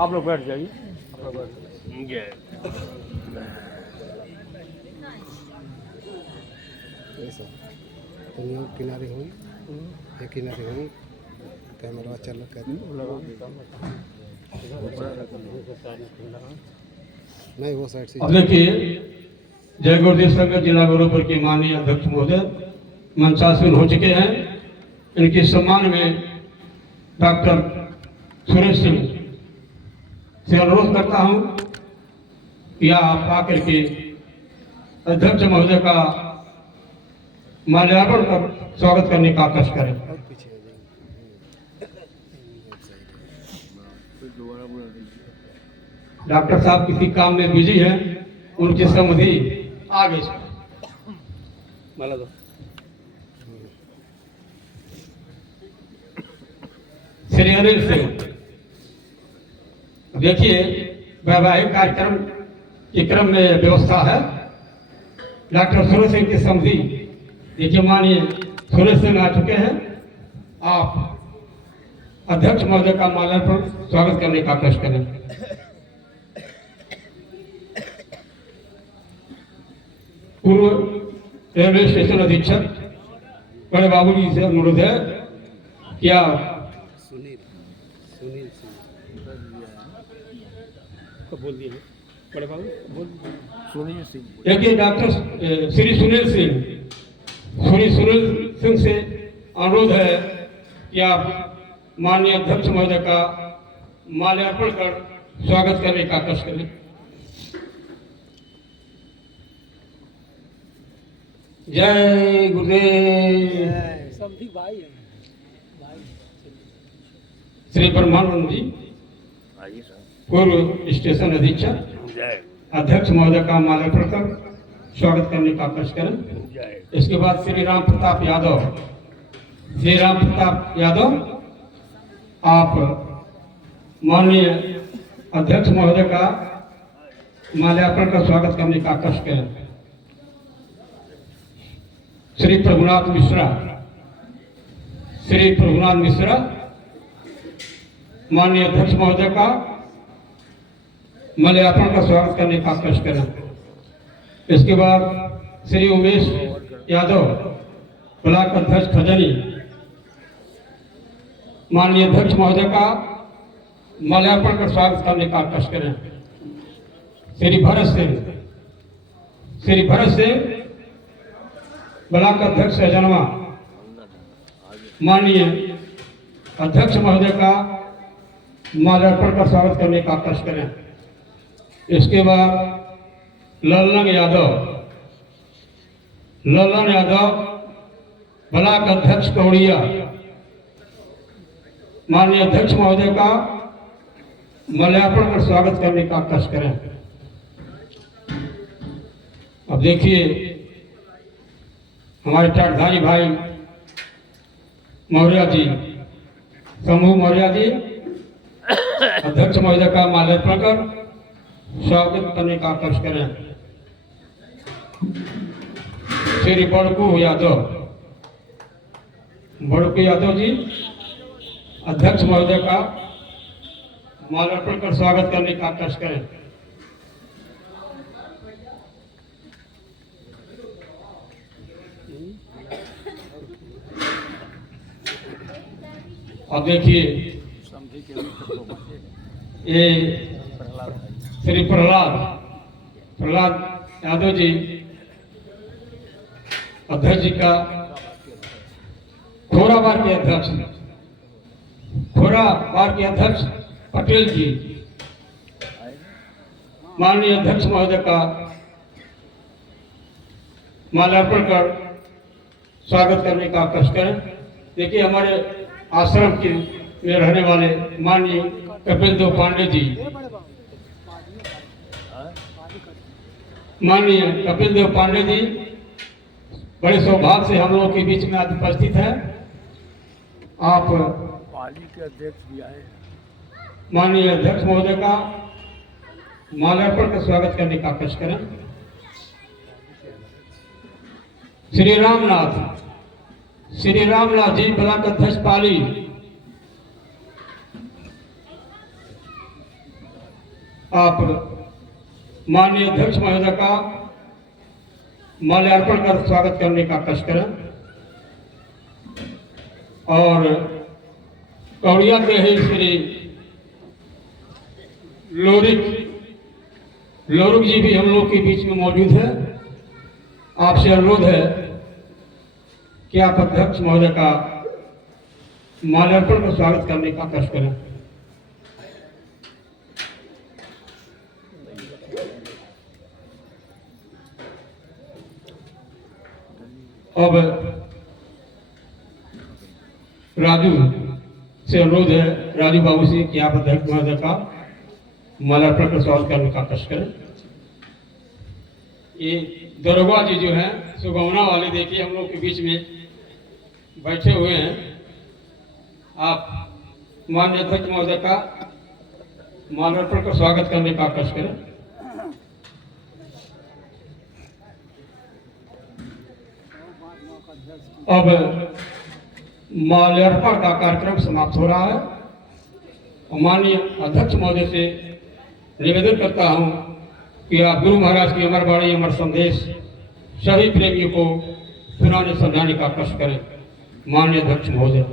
आप लोग बैठ जाइए। आप लोग बैठ जाइए। ऐसा तुम किनारे हुई, एक किनारे हुई, कैमरा चल नहीं वो साइड से। अब देखिए, जय गुरुदेव संघ जिला गोरखपुर के माननीय अध्यक्ष महोदय मंचासीन हो चुके हैं। इनके सम्मान में डॉक्टर सुरेश सिंह से अनुरोध करता हूं कि आप आकर के अध्यक्ष महोदय का माल्यार्पण कर स्वागत करने का कष्ट करें। डॉक्टर साहब किसी काम में बिजी हैं, उनकी सम्मति आगे माला दो। श्री अनिल सिंह, देखिए वैवाहिक कार्यक्रम के क्रम में व्यवस्था है। डॉक्टर सुरेश सिंह की सम्मति देखिए माननीय सुरेश सिंह आ चुके हैं। आप अध्यक्ष महोदय का माल्यार्पण स्वागत करने का कष्ट करें। पूर्व रेलवे स्टेशन अधीक्षक बड़े बाबू जी से अनुरोध है कि आप सुनील सुनील सिंह बोल दिए बड़े बाबू बोल सुनील सिंह। देखिए डॉक्टर श्री सुनील सिंह से अनुरोध है कि आप माननीय अध्यक्ष महोदय का माल्यार्पण कर स्वागत करने का कष्ट करें। जय गुरुदेव। श्री ब्रह्मानंद जी पूर्व स्टेशन अधीक्षक अध्यक्ष महोदय का माल्यार्पण कर स्वागत करने का कष्ट करें। इसके बाद श्री राम प्रताप यादव आप माननीय अध्यक्ष महोदय का माल्यार्पण का स्वागत करने का कष्ट करें। श्री प्रभुनाथ मिश्रा माननीय अध्यक्ष महोदय का माल्यार्पण का स्वागत करने का कष्ट करें। इसके बाद श्री उमेश यादव ब्लॉक अध्यक्ष खजनी माननीय अध्यक्ष महोदय का माल्यार्पण का स्वागत करने का कष्ट करें। श्री भरत सिंह ब्लॉक अध्यक्ष जनवा माननीय अध्यक्ष महोदय का माल्यार्पण का स्वागत करने का कष्ट करें। इसके बाद ललन यादव ब्लॉक अध्यक्ष कौड़िया माननीय अध्यक्ष महोदय का माल्यार्पण कर स्वागत करने का कष्ट करें। अब देखिए हमारे टाटधारी भाई मौर्य जी, समूह मौर्य जी अध्यक्ष महोदय का माल्यार्पण कर स्वागत करने का कष्ट करें। श्री बड़कू यादव जी अध्यक्ष महोदय का माल्यार्पण कर स्वागत करने का कष्ट करें। अब देखिए ये श्री प्रहलाद यादव जी अध्यक्ष जी का खोरा बार के अध्यक्ष पटेल जी माननीय अध्यक्ष महोदय का माल्यार्पण कर स्वागत करने का कष्ट करें। देखिए हमारे आश्रम के में रहने वाले माननीय कपिल देव पांडे जी बड़े सौभाग्य से हम लोगों के बीच में आज उपस्थित है। आप पाली के अध्यक्ष भी आए, माननीय अध्यक्ष महोदय का माल्यार्पण का स्वागत करने का कष्ट करें। श्री रामनाथ जी ब्लॉक अध्यक्ष पाली आप माननीय अध्यक्ष महोदय का माल्यार्पण कर स्वागत करने का कष्ट करें। और कौड़िया के ही श्री लोरुक जी भी हम लोग के बीच में मौजूद है। आपसे अनुरोध है कि आप अध्यक्ष महोदय का माल्यार्पण का स्वागत करने का कष्ट करें। अब राजू से अनुरोध है, राजू बाबू से, कि आप अध्यक्ष महोदय का माल्यार्पण का स्वागत करने का कष्ट करें। ये दरोगा जी जो हैं सुगौना वाले, देखिए हम लोग के बीच में बैठे हुए हैं। आप माननीय अध्यक्ष महोदय का माल्यार्पण का स्वागत करने का कष्ट करें। अब माल्यार्पण का कार्यक्रम समाप्त हो रहा है। माननीय अध्यक्ष महोदय से निवेदन करता हूं कि आप गुरु महाराज की अमर वाणी, अमर संदेश सभी प्रेमियों को सुनाने समझाने का कष्ट करें। माननीय अध्यक्ष महोदय।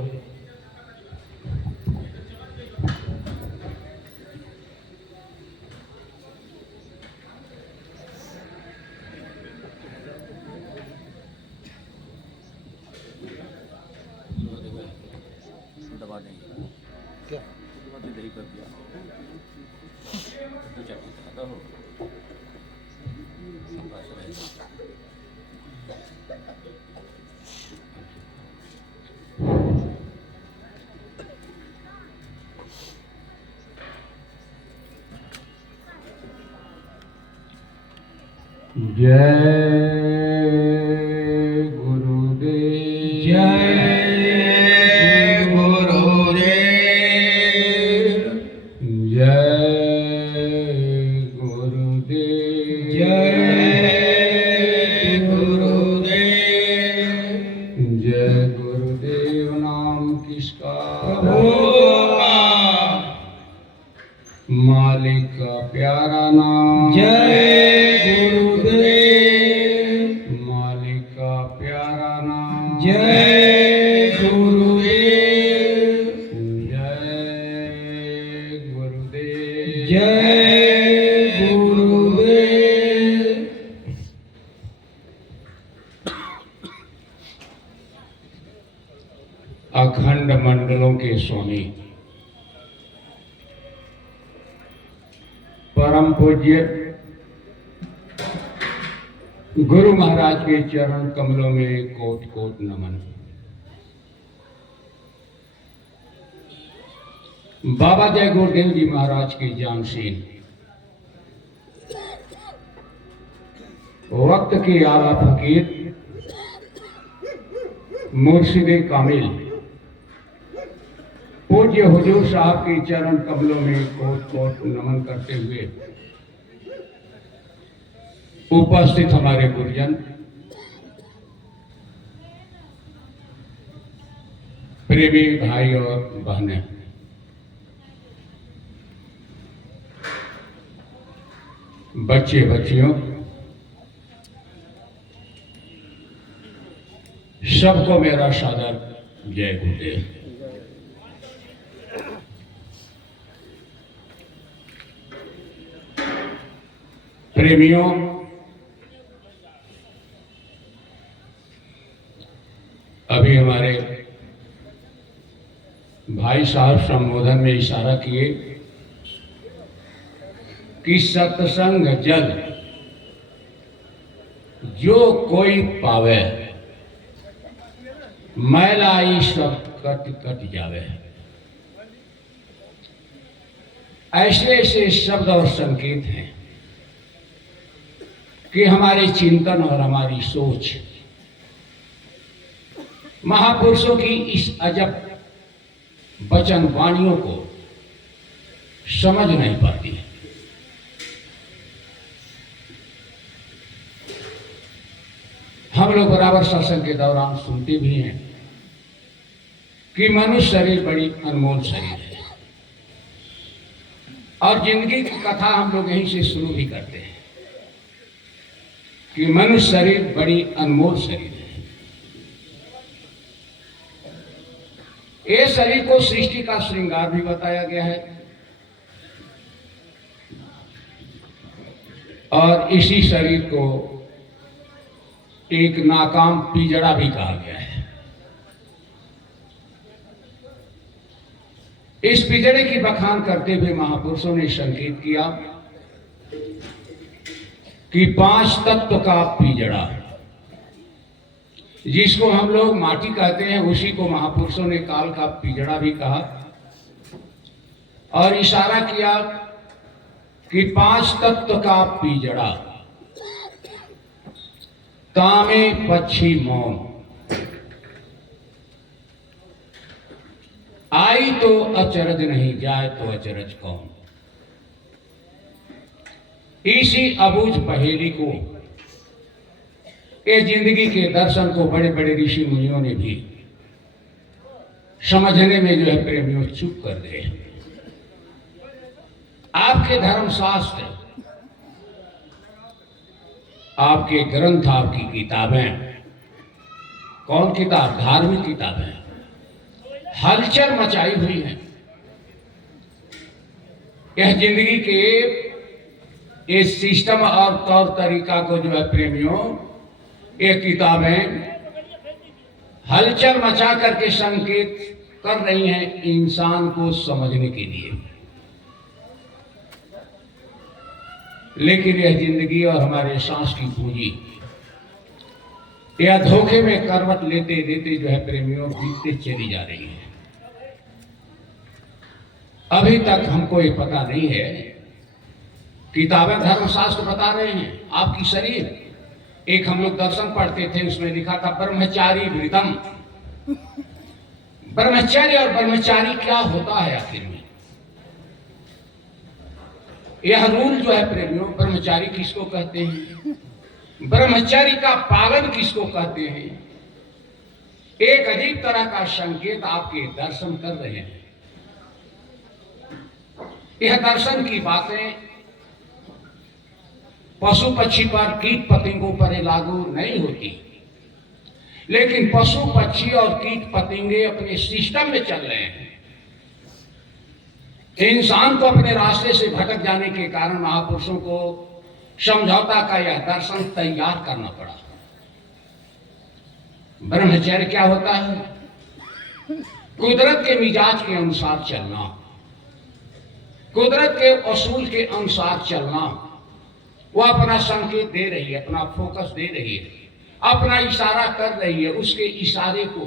दबा देंगे क्या दही कर दिया तो चटनी खाता हो बस रहेगा। जय गुरुदेव। जय गुरुदेव। जय गुरुदेव। जय गुरुदेव। जय गुरुदेव नाम किसका? मालिक का प्यारा नाम। जय मालिक का प्यारा नाम। जय गुरुदेव। जय गुरुदेव। जय गुरुदेव। अखंड मंडलों के स्वामी परम पूज्य गुरु महाराज के चरण कमलों में कोट कोट नमन। बाबा जय गुरुदेव जी महाराज की जानशीन, वक्त के आला फकीर मुर्शिदे कामिल पूज्य हुजूर साहब के चरण कमलों में कोट कोट नमन करते हुए उपस्थित हमारे गुरुजन, प्रेमी भाई और बहनें, बच्चे बच्चियों, सबको मेरा सादर जय गुरुदेव। प्रेमियों, अभी हमारे भाई साहब संबोधन में इशारा किए कि सत्संग जल जो कोई पावे, मैलाई सब कट कट जावे। ऐसे ऐसे शब्द और संकेत हैं कि हमारे चिंतन और हमारी सोच महापुरुषों की इस अजब वचन वाणियों को समझ नहीं पाती है। हम लोग बराबर सत्संग के दौरान सुनते भी हैं कि मनुष्य शरीर बड़ी अनमोल शरीर है। और जिंदगी की कथा हम लोग यहीं से शुरू भी करते हैं कि मनुष्य शरीर बड़ी अनमोल शरीर है। ये शरीर को सृष्टि का श्रृंगार भी बताया गया है और इसी शरीर को एक नाकाम पिंजड़ा भी कहा गया है। इस पिंजड़े की बखान करते हुए महापुरुषों ने संकेत किया कि 5 तत्व का पिंजड़ा, जिसको हम लोग माटी कहते हैं, उसी को महापुरुषों ने काल का पिंजड़ा भी कहा और इशारा किया कि 5 तत्व का पिंजड़ा, तामे पक्षी मौन, आई तो अचरज नहीं, जाए तो अचरज कौन। इसी अबूझ पहेली को, ये जिंदगी के दर्शन को बड़े बड़े ऋषि मुनियों ने भी समझने में जो है प्रेमियों चुप कर दे। आपके धर्मशास्त्र, आपके ग्रंथ, आपकी किताबें, कौन किताब? धार्मिक किताबें हलचल मचाई हुई है। यह जिंदगी के इस सिस्टम और तौर तरीका को जो है प्रेमियों, ये किताबें हलचल मचा करके संकेत कर रही हैं इंसान को समझने के लिए। लेकिन यह जिंदगी और हमारे सांस की पूंजी यह धोखे में करवट लेते लेते जो है प्रेमियों बीतते चली जा रही है। अभी तक हमको ये पता नहीं है, किताबें धर्मशास्त्र बता रहे हैं आपकी शरीर। एक हम लोग दर्शन पढ़ते थे, उसमें लिखा था ब्रह्मचारी वृतम। ब्रह्मचर्य और ब्रह्मचारी क्या होता है आखिर में? यह रूल जो है प्रेमियों, ब्रह्मचारी किसको कहते हैं, ब्रह्मचर्य का पालन किसको कहते हैं, एक अजीब तरह का संकेत आपके दर्शन कर रहे हैं। यह दर्शन की बातें पशु पक्षी पर, कीट पतंगों पर लागू नहीं होती, लेकिन पशु पक्षी और कीट पतंगे अपने सिस्टम में चल रहे हैं। इंसान को अपने रास्ते से भटक जाने के कारण महापुरुषों को समझौता का यह दर्शन तैयार करना पड़ा। ब्रह्मचर्य क्या होता है? कुदरत के मिजाज के अनुसार चलना, कुदरत के असूल के अनुसार चलना। वह अपना संकेत दे रही है, अपना फोकस दे रही है, अपना इशारा कर रही है। उसके इशारे को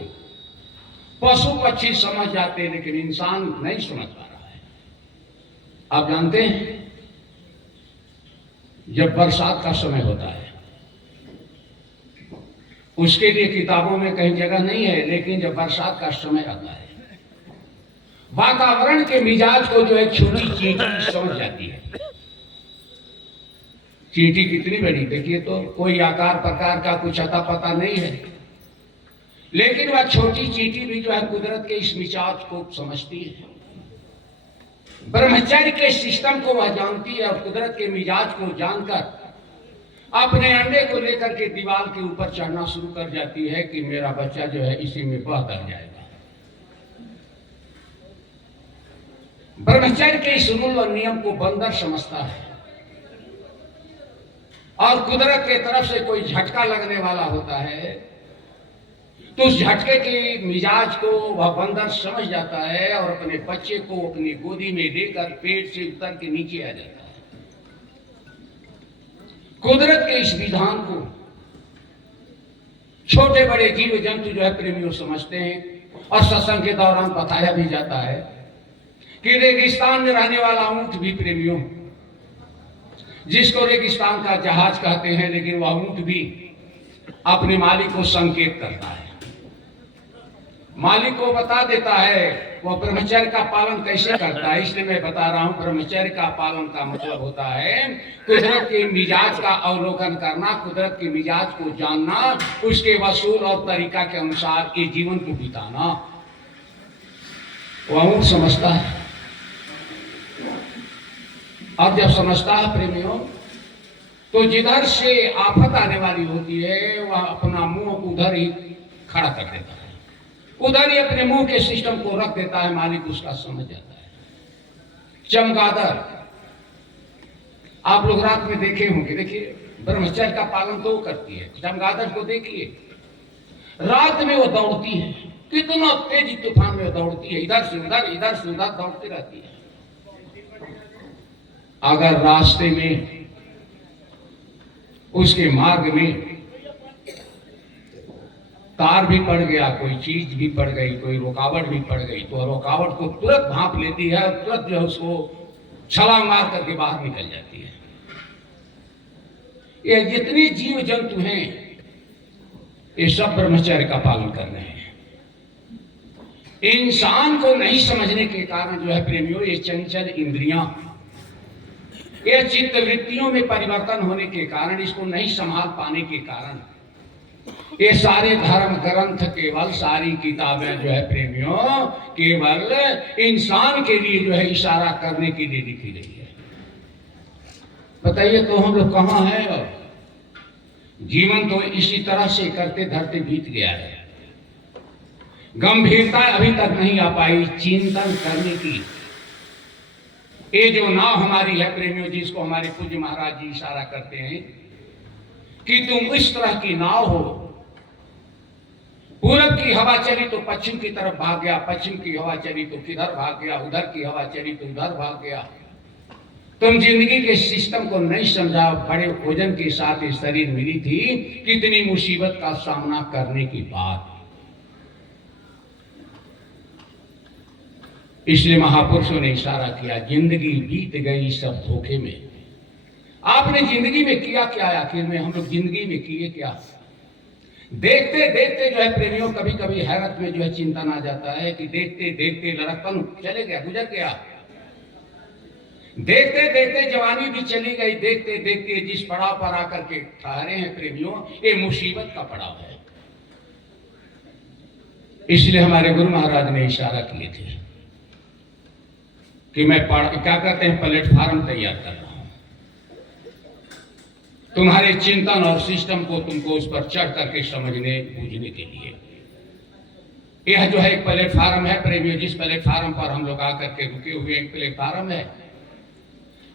पशु पक्षी समझ जाते हैं, लेकिन इंसान नहीं समझ पा रहा है। आप जानते हैं, जब बरसात का समय होता है, उसके लिए किताबों में कहीं जगह नहीं है, लेकिन जब बरसात का समय आता है, वातावरण के मिजाज को जो एक छोटी चींटी समझ जाती है। चींटी कितनी बड़ी, देखिए तो कोई आकार प्रकार का कुछ अता पता नहीं है, लेकिन वह छोटी चींटी भी जो है कुदरत के इस मिजाज को समझती है। ब्रह्मचर्य के सिस्टम को वह जानती है और कुदरत के मिजाज को जानकर अपने अंडे को लेकर के दीवार के ऊपर चढ़ना शुरू कर जाती है कि मेरा बच्चा जो है इसी में बह कर जाएगा। ब्रह्मचर्य के इस रूल और नियम को बंदर समझता है और कुदरत के तरफ से कोई झटका लगने वाला होता है तो उस झटके के मिजाज को वह बंदर समझ जाता है और अपने बच्चे को अपनी गोदी में लेकर पेट से उतर के नीचे आ जाता है। कुदरत के इस विधान को छोटे बड़े जीव जंतु जो है प्रेमियों समझते हैं और सत्संग के दौरान बताया भी जाता है कि रेगिस्तान में रहने वाला ऊंट भी प्रेमियों, जिसको रेगिस्तान का जहाज कहते हैं, लेकिन वह ऊंट भी अपने मालिक को संकेत करता है, मालिक को बता देता है वह ब्रह्मचर्य का पालन कैसे करता है। इसलिए मैं बता रहा हूं, ब्रह्मचर्य का पालन का मतलब होता है कुदरत के मिजाज का अवलोकन करना, कुदरत के मिजाज को जानना, उसके वसूल और तरीका के अनुसार ये जीवन को बिताना। वह ऊंट समझता है। अब जब समझता है प्रेमियों, तो जिधर से आफत आने वाली होती है वह अपना मुंह उधर ही खड़ा कर देता है, उधर ही अपने मुंह के सिस्टम को रख देता है, मालिक उसका समझ जाता है। चमगादड़ आप लोग रात में देखे होंगे, देखिए ब्रह्मचर्य का पालन तो वो करती है। चमगादड़ को देखिए, रात में वो दौड़ती है, कितना तेजी तूफान में दौड़ती है, इधर से उधर दौड़ती रहती है। अगर रास्ते में उसके मार्ग में तार भी पड़ गया, कोई चीज भी पड़ गई, कोई रुकावट भी पड़ गई, तो रुकावट को तुरंत भांप लेती है और तुरंत जो है उसको छलांग मार करके बाहर निकल जाती है। ये जितने जीव जंतु हैं ये सब ब्रह्मचर्य का पालन कर रहे हैं। इंसान को नहीं समझने के कारण जो है प्रेमियों, ये चंचल इंद्रियां, ये चित्त वृत्तियों में परिवर्तन होने के कारण, इसको नहीं संभाल पाने के कारण ये सारे धर्म ग्रंथ केवल, सारी किताबें जो है प्रेमियों केवल इंसान के लिए जो है इशारा करने के लिए लिखी गई है। बताइए तो हम लोग कहाँ हैं? और जीवन तो इसी तरह से करते धरते बीत गया है। गंभीरता अभी तक नहीं आ पाई चिंतन करने की। ये जो नाव हमारी है प्रेमियों, जिसको हमारे पूज्य महाराज जी इशारा करते हैं कि तुम इस तरह की नाव हो, पूरब की हवा चली तो पश्चिम की तरफ भाग गया, पश्चिम की हवा चली तो किधर भाग गया, उधर की हवा चली तो उधर भाग गया। तुम जिंदगी के सिस्टम को नहीं समझा। बड़े भोजन के साथ ये शरीर मिली थी, कितनी मुसीबत का सामना करने के बाद। इसलिए महापुरुषों ने इशारा किया, जिंदगी बीत गई सब धोखे में। आपने जिंदगी में किया क्या? आखिर में हम लोग जिंदगी में किए क्या? देखते देखते जो है प्रेमियों, कभी कभी हैरत में जो है चिंतन आ जाता है कि देखते देखते लड़कपन चले गया, गुजर गया, देखते देखते जवानी भी चली गई, देखते देखते जिस पड़ाव पर आकर के ठहरे हैं प्रेमियों, ये मुसीबत का पड़ाव है। इसलिए हमारे गुरु महाराज ने इशारा किए थे कि मैं क्या कहते हैं, प्लेटफार्म तैयार कर रहा हूं, तुम्हारे चिंतन और सिस्टम को तुमको उस पर चढ़ करके समझने बूझने के लिए। यह जो है एक प्लेटफार्म है प्रेमियों, जिस प्लेटफार्म पर हम लोग आकर के रुके हुए एक प्लेटफार्म है।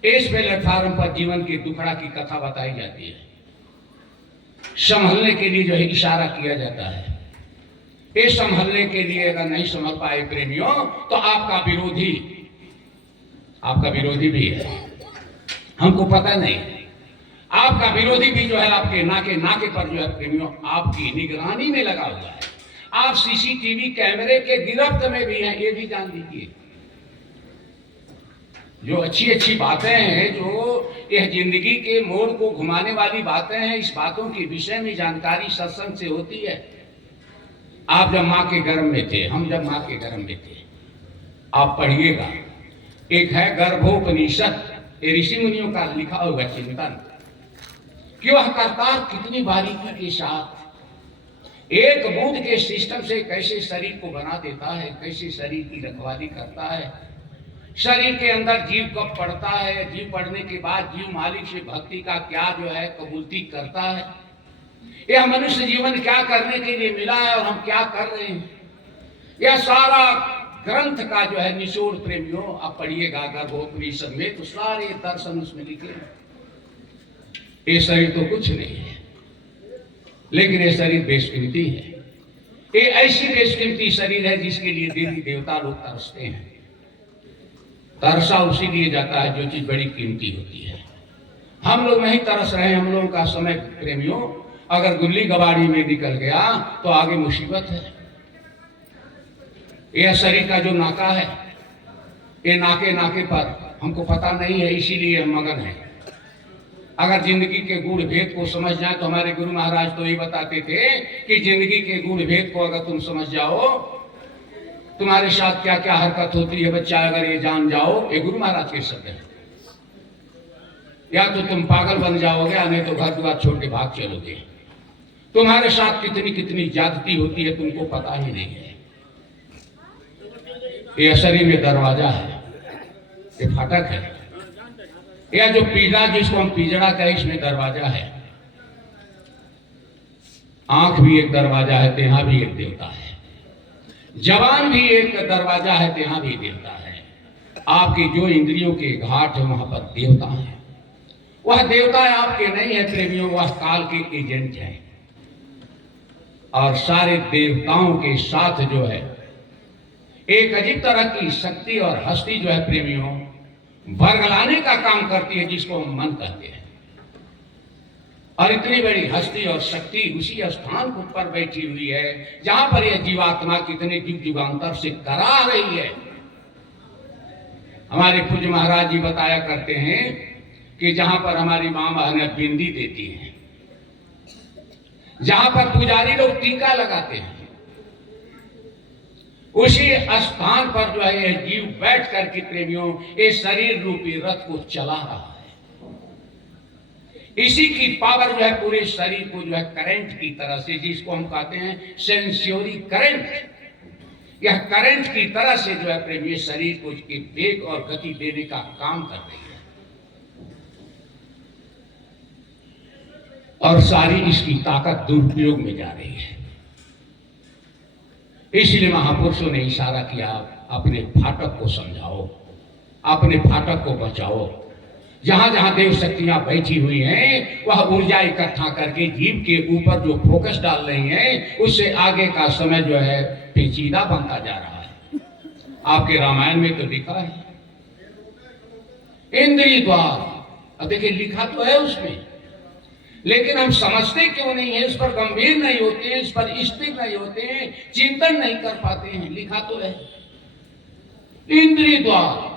इस प्लेटफार्म पर जीवन की दुखड़ा की कथा बताई जाती है, संभलने के लिए जो है इशारा किया जाता है। ये संभलने के लिए अगर नहीं संभल पाए प्रेमियों, तो आपका विरोधी भी है, हमको पता नहीं। आपका विरोधी भी जो है आपके नाके पर जो है प्रेमियों आपकी निगरानी में लगा हुआ है। आप सीसीटीवी कैमरे के गिरफ्त में भी हैं, ये भी जान लीजिए। जो अच्छी अच्छी बातें हैं, जो यह जिंदगी के मोड़ को घुमाने वाली बातें हैं, इस बातों के विषय में जानकारी सत्संग से होती है। आप जब माँ के गर्भ में थे, हम जब माँ के गर्भ में थे, आप पढ़िएगा, एक है गर्भोपनिषद, ऋषि मुनियों का लिखा हुआ चिंतन, कि वह करतार कितनी बारीकी के साथ एक बूंद के सिस्टम से कैसे शरीर को बना देता है, कैसे शरीर की रखवाली करता है, शरीर के अंदर जीव कब पड़ता है, जीव पड़ने के बाद जीव मालिक से भक्ति का क्या जो है कबूलती करता है, यह मनुष्य जीवन क्या करने के लिए मिला है और हम क्या कर रहे हैं, यह सारा ग्रंथ का जो है निचोड़ प्रेमियों आप पढ़िएगा गर्भोपनिषद में, तो सारे दर्शन उसमें लिखे हैं। ये शरीर तो कुछ नहीं है, लेकिन ये शरीर बेशकीमती है। ये ऐसी बेशकीमती शरीर है जिसके लिए देवी देवता लोग तरसते हैं। तरसा उसी लिए जाता है जो चीज बड़ी कीमती होती है। हम लोग नहीं तरस रहे हैं। हम लोगों का समय प्रेमियों अगर गुल्ली गवाड़ी में निकल गया तो आगे मुसीबत है। यह शरीर का जो नाका है, ये नाके पर हमको पता नहीं है, इसीलिए हम मगन हैं। अगर जिंदगी के गुण भेद को समझ जाए तो हमारे गुरु महाराज तो ये बताते थे कि जिंदगी के गुण भेद को अगर तुम समझ जाओ, तुम्हारे साथ क्या क्या हरकत होती है बच्चा, अगर ये जान जाओ, ये गुरु महाराज के शब्द है, या तो तुम पागल बन जाओगे या नहीं तो घर द्वार छोड़ के भाग चलोगे। तुम्हारे साथ कितनी कितनी ज्यादती होती है तुमको पता ही नहीं है। ये शरीर में दरवाजा है, ये फाटक है, या जो पीढ़ा जिसको हम पिजड़ा कहें, इसमें दरवाजा है। आंख भी एक दरवाजा है, त्यहां भी एक देवता है। जवान भी एक दरवाजा है, त्यहां भी देवता है। आपके जो इंद्रियों के घाट है वहां पर देवता है। वह देवता आपके नहीं है प्रेमियों, वह काल के एजेंट है। और सारे देवताओं के साथ जो है एक अजीब तरह की शक्ति और हस्ती जो है प्रेमियों वर्गलाने का काम करती है, जिसको हम मन कहते हैं। और इतनी बड़ी हस्ती और शक्ति उसी स्थान पर बैठी हुई है जहां पर यह जीवात्मा कितने युग युगांतर से करा रही है। हमारे पूज्य महाराज जी बताया करते हैं कि जहां पर हमारी मां बहनें बिंदी देती हैं, जहां पर पुजारी लोग टीका लगाते हैं, उसी स्थान पर जो है यह जीव बैठ करके प्रेमियों ये शरीर रूपी रथ को चला रहा है। इसी की पावर जो है पूरे शरीर को जो है करंट की तरह से, जिसको हम कहते हैं सेंसियोरी करंट, यह करंट की तरह से जो है प्रेमी शरीर को उसकी वेग और गति देने का काम कर रही है। और सारी इसकी ताकत दुरुपयोग में जा रही है। इसलिए महापुरुषों ने इशारा किया, अपने फाटक को समझाओ, अपने फाटक को बचाओ। जहां जहां देव शक्तियां बैठी हुई हैं वह ऊर्जा इकट्ठा करके जीव के ऊपर जो फोकस डाल रही हैं, उससे आगे का समय जो है पेचीदा बनता जा रहा है। आपके रामायण में तो लिखा है इंद्रिय द्वार, अब देखिए लिखा तो है उसमें, लेकिन हम समझते क्यों नहीं है, उस पर गंभीर नहीं होते हैं, इस पर स्थिर नहीं होते हैं, चिंतन नहीं कर पाते हैं। लिखा तो है इंद्रिय द्वार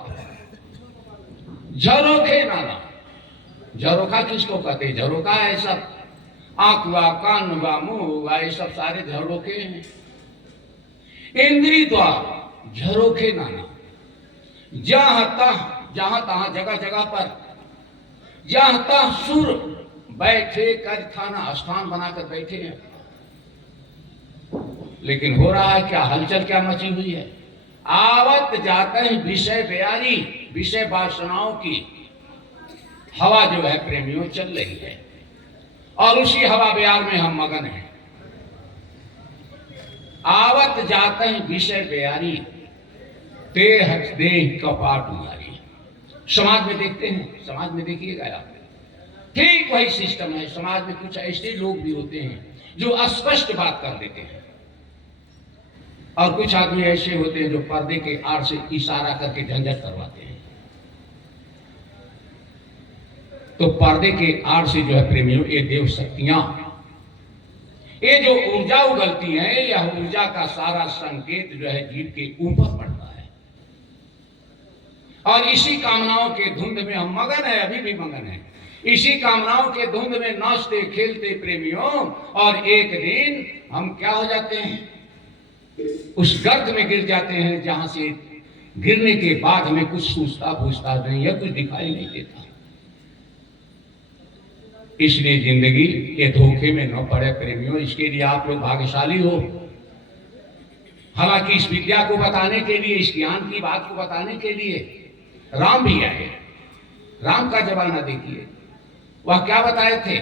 झरोखे नाना। झरोखा किसको कहते हैं? झरोखा है सब, आंख हुआ, कान हुआ, मुंह हुआ, ये सब सारे झरोखे हैं। इंद्रिय द्वार झरोखे नाना, जहां तहां जगह जगह पर जहां तहां सुर बैठे कर खाना स्थान बनाकर बैठे हैं। लेकिन हो रहा है क्या, हलचल क्या मची हुई है? आवत जाते हैं विषय व्यारी, विषय वासनाओं की हवा जो है प्रेमियों चल रही है, और उसी हवा व्यार में हम मगन हैं। आवत जाते हैं विषय व्यारी, देह देह कपाट मारी। समाज में देखते हैं, समाज में देखिएगा आप, ठीक वही सिस्टम है। समाज में कुछ ऐसे लोग भी होते हैं जो अस्पष्ट बात कर देते हैं, और कुछ आदमी ऐसे होते हैं जो पर्दे के आड़ से इशारा करके झंझट करवाते हैं। तो पर्दे के आड़ से जो है प्रेमियों ये देव शक्तियां, ये जो ऊर्जा उगलती है, यह ऊर्जा का सारा संकेत जो है जीव के ऊपर पड़ता है। और इसी कामनाओं के धुंध में हम मगन है, अभी भी मगन है। इसी कामनाओं के धुंध में नाचते खेलते प्रेमियों, और एक दिन हम क्या हो जाते हैं, उस गर्त में गिर जाते हैं जहां से गिरने के बाद हमें कुछ सूझता फूझता नहीं है, कुछ दिखाई नहीं देता। इसलिए जिंदगी के धोखे में न पड़े प्रेमियों, इसके लिए आप लोग भाग्यशाली हो। हालांकि इस विद्या को बताने के लिए, इस ज्ञान की बात को बताने के लिए राम भी आए। राम का जमाना देखिए, वह क्या बताए थे?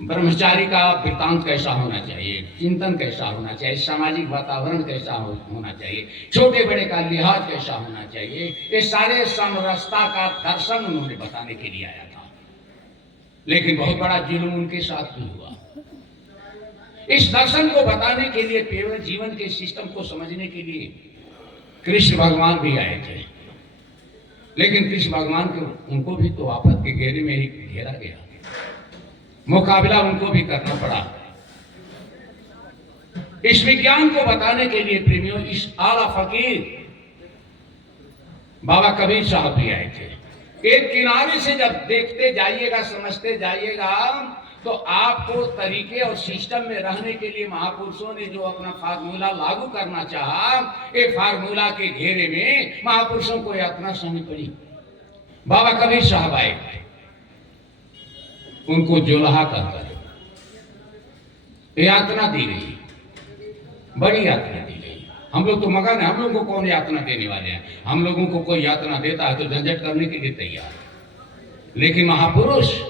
ब्रह्मचारी का वृत्तांत कैसा होना चाहिए, चिंतन कैसा होना चाहिए, सामाजिक वातावरण कैसा होना चाहिए, छोटे बड़े का लिहाज कैसा होना चाहिए, ये सारे समरसता का दर्शन उन्होंने बताने के लिए आया था। लेकिन बहुत बड़ा जुल्म उनके साथ भी हुआ। इस दर्शन को बताने के लिए, केवल जीवन के सिस्टम को समझने के लिए कृष्ण भगवान भी आए थे। लेकिन कृष्ण भगवान को, उनको भी तो आफत के घेरे में ही घेरा गया, मुकाबला उनको भी करना पड़ा। इस विज्ञान को बताने के लिए प्रेमियों, इस आला फकीर बाबा कबीर साहब भी आए थे। एक किनारे से जब देखते जाइएगा, समझते जाइएगा, तो आपको तरीके और सिस्टम में रहने के लिए महापुरुषों ने जो अपना फार्मूला लागू करना चाहा, ये फार्मूला के घेरे में महापुरुषों को यातना सहनी पड़ी। बाबा कबीर साहब आए, उनको जोलहा कर यातना दी गई, बड़ी यातना दी गई। हम लोग तो मगन है, हम लोगों को कौन यातना देने वाले हैं? हम लोगों को कोई यातना देता है तो झंझट करने के लिए तैयार है। लेकिन महापुरुष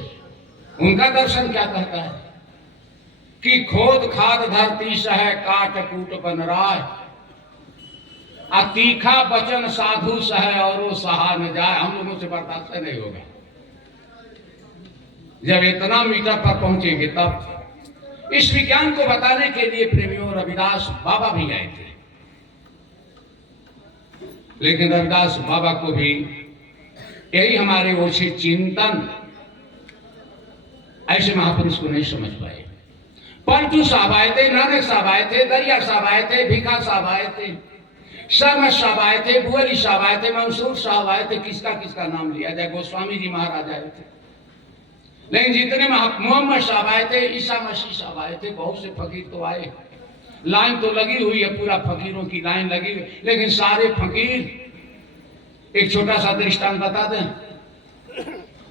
उनका दर्शन क्या कहता है कि खोद खाद धरती सह काट कूट बन राय, तीखा वचन साधु सह और वो सहा न जाए। हम लोगों से बर्दाश्त नहीं होगा। जब इतना मीटर पर पहुंचेंगे तब इस विज्ञान को बताने के लिए प्रेमियों रविदास बाबा भी आए थे, लेकिन रविदास बाबा को भी यही हमारे ओछे चिंतन ऐसे महापुरुष को नहीं समझ पाए। पंचू साहब आए थे, नानक साहब आए थे, दरिया साहब आए थे, भिखा साहब आए थे, शर्मा साहब आए थे, बुअली साहब आए थे, मंसूर साहब आए थे, किसका किसका नाम लिया जाए, गोस्वामी जी महाराज आए थे, लेकिन जितने मोहम्मद साहब आए थे, ईसा मसीह साहब आए थे, बहुत से फकीर तो आए। लाइन तो लगी हुई है, पूरा फकीरों की लाइन लगी हुई, लेकिन सारे फकीर, एक छोटा सा दृष्टांत बता दें,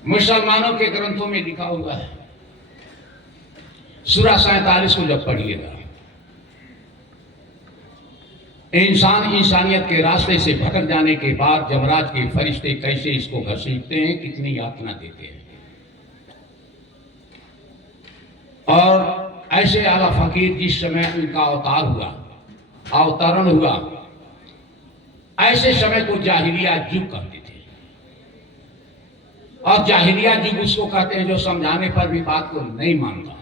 मुसलमानों के ग्रंथों में लिखा हुआ है, सूरा 47 को जब पढ़िएगा, इंसान इंसानियत के रास्ते से भटक जाने के बाद जमराज के फरिश्ते कैसे इसको घसीटते हैं, कितनी यातना देते हैं। और ऐसे आला फकीर जिस समय उनका अवतार हुआ, अवतरण हुआ, ऐसे समय को जाहिलिया युग कहते थे। और जाहिलिया युग उसको कहते हैं जो समझाने पर भी बात को नहीं मानता है।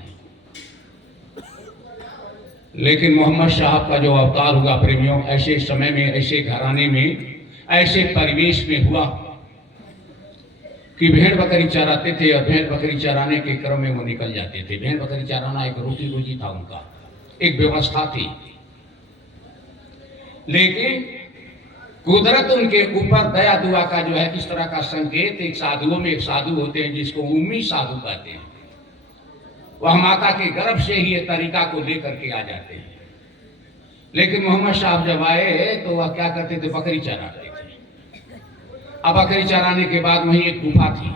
लेकिन मोहम्मद साहब का जो अवतार हुआ प्रेमियों, ऐसे समय में, ऐसे घराने में, ऐसे परिवेश में हुआ कि भेड़ बकरी चराते थे, और भेड़ बकरी चराने के क्रम में वो निकल जाते थे। भेड़ बकरी चराना एक रोटी रोजी था उनका, एक व्यवस्था थी। लेकिन कुदरत उनके ऊपर दया दुआ का जो है इस तरह का संकेत, एक साधुओं में एक साधु होते हैं जिसको उम्मी साधु कहते हैं, वह माता के गर्भ से ही ये तरीका को लेकर के आ जाते हैं। लेकिन मोहम्मद साहब जब आए तो वह क्या करते थे, बकरी चराते थे। अब बकरी चराने के बाद वहीं एक गुफा थी,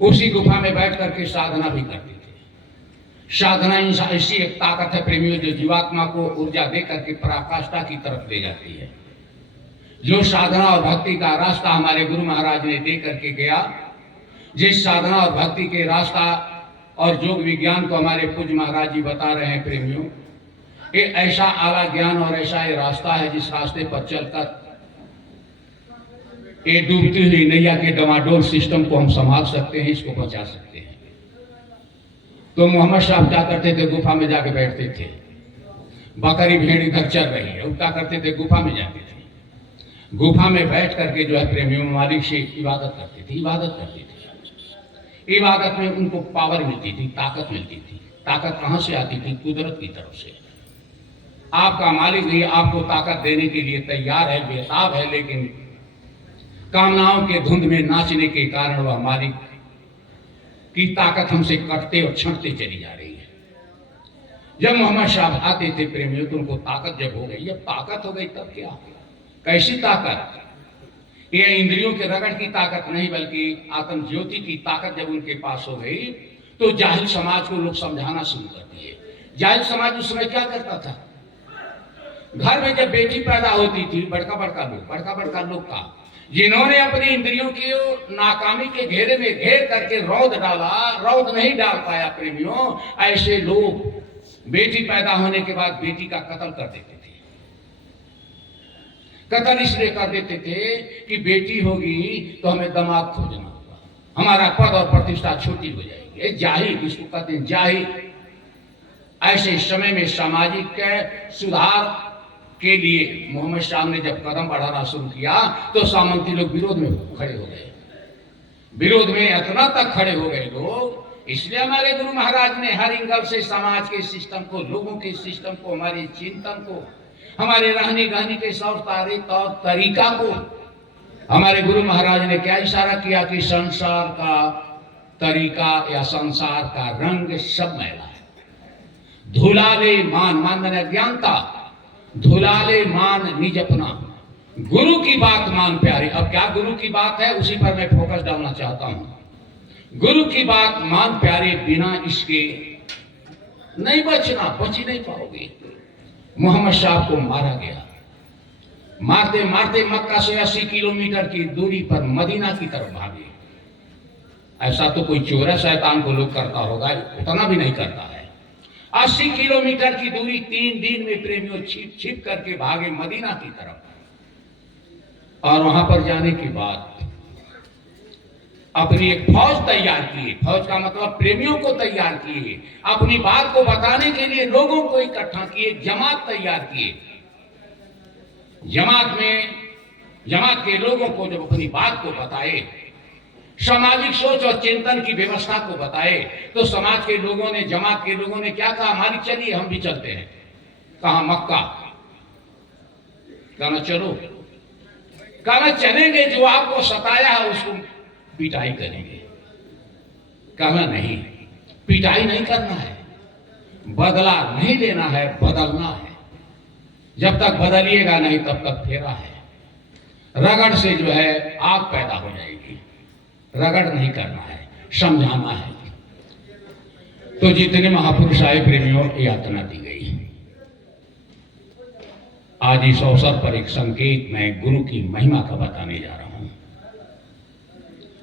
उसी गुफा में बैठ करके साधना भी करते थे। साधना ऐसी एक ताकत है प्रेमियों जो जीवात्मा को ऊर्जा दे करके पराकाष्ठा की तरफ ले जाती है। जो साधना और भक्ति का रास्ता हमारे गुरु महाराज ने दे करके गया, जिस साधना और भक्ति के रास्ता और योग विज्ञान को हमारे पूज्य महाराज जी बता रहे हैं प्रेमियों, ये ऐसा आला ज्ञान और ऐसा ये रास्ता है जिस रास्ते पर चलकर ये डूबती हुई नैया के डमाडोल सिस्टम को हम संभाल सकते हैं, इसको बचा सकते हैं। तो मोहम्मद साहब क्या करते थे, गुफा में जाके बैठते थे। बकरी भेड़ इधर चल रही है, वो क्या करते थे, गुफा में जाते थे। गुफा में बैठ करके जो है प्रेमियों मालिक से इबादत करते थे, इबादत करते थे। इबादत में उनको पावर मिलती थी, ताकत मिलती थी। ताकत कहाँ से आती थी, कुदरत की तरफ से। आपका मालिक भी आपको ताकत देने के लिए तैयार है, बेताब है, लेकिन कामनाओं के धुंध में नाचने के कारण वह मालिक की ताकत हमसे कटते और छंटते चली जा रही है। जब मोहम्मद साहब आते थे प्रेमियों तो उनको ताकत जब हो गई, अब ताकत हो गई तब क्या, कैसी ताकत, ये इंद्रियों के रगड़ की ताकत नहीं बल्कि आत्म ज्योति की ताकत जब उनके पास हो गई तो जाहिल समाज को लोग समझाना शुरू कर दिए। जाहिल समाज उस समय क्या करता था, घर में जब बेटी पैदा होती थी, बड़का बड़का लोग था जिन्होंने अपनी इंद्रियों की नाकामी के घेरे में घेर करके रौद डाला, रौद नहीं डाल पाया प्रेमियों, ऐसे लोग बेटी पैदा होने के बाद बेटी का कत्ल कर देते थे। कत्ल इसलिए कर देते थे कि बेटी होगी तो हमें दामाद खोजना होगा, हमारा पद और प्रतिष्ठा छोटी हो जाएगी। जाहिल, इसको कहते हैं जाहिल। ऐसे समय में सामाजिक सुधार के लिए मोहम्मद साहब ने जब कदम बढ़ाना शुरू किया तो सामंती लोग विरोध में खड़े हो गए। विरोध में इतना तक खड़े हो गए लोग, इसलिए हमारे गुरु महाराज ने हर एंगल से समाज के सिस्टम को, लोगों के सिस्टम को, हमारे चिंतन को, हमारे रहने गाने के तौर तरीका को, हमारे गुरु महाराज ने क्या इशारा किया कि संसार का तरीका या संसार का रंग सब मैला है। धुलाले मान अज्ञानता, धुलाले मान निज अपना, गुरु की बात मान प्यारे। अब क्या गुरु की बात है, उसी पर मैं फोकस डालना चाहता हूं। गुरु की बात मान प्यारे, बिना इसके नहीं बचना, बच ही नहीं पाओगे। मोहम्मद साहब को मारा गया, मारते मारते मक्का से 80 किलोमीटर की दूरी पर मदीना की तरफ भागे। ऐसा तो कोई चोरा शैतान को लोग करता होगा, उतना भी नहीं करता है। 80 किलोमीटर की दूरी 3 दिन में प्रेमियों छिप छिप करके भागे मदीना की तरफ, और वहां पर जाने के बाद अपनी एक फौज तैयार किए। फौज का मतलब प्रेमियों को तैयार किए, अपनी बात को बताने के लिए लोगों को इकट्ठा किए, जमात तैयार किए। जमात के लोगों को जब अपनी बात को बताए, सामाजिक सोच और चिंतन की व्यवस्था को बताए, तो समाज के लोगों ने, जमात के लोगों ने क्या कहा, मालिक चलिए हम भी चलते हैं। कहा मक्का, कहना चलो, कहना चलेंगे, जो आपको सताया है उसको पिटाई करेंगे। कहना नहीं, पिटाई नहीं करना है, बदला नहीं लेना है, बदलना है। जब तक बदलिएगा नहीं तब तक फेरा है। रगड़ से जो है आग पैदा हो जाएगी, रगड़ नहीं करना है, समझाना है। तो जितने महापुरुष आए प्रेमियों की यातना दी गई। आज इस अवसर पर एक संकेत मैं गुरु की महिमा का बताने जा रहा हूं।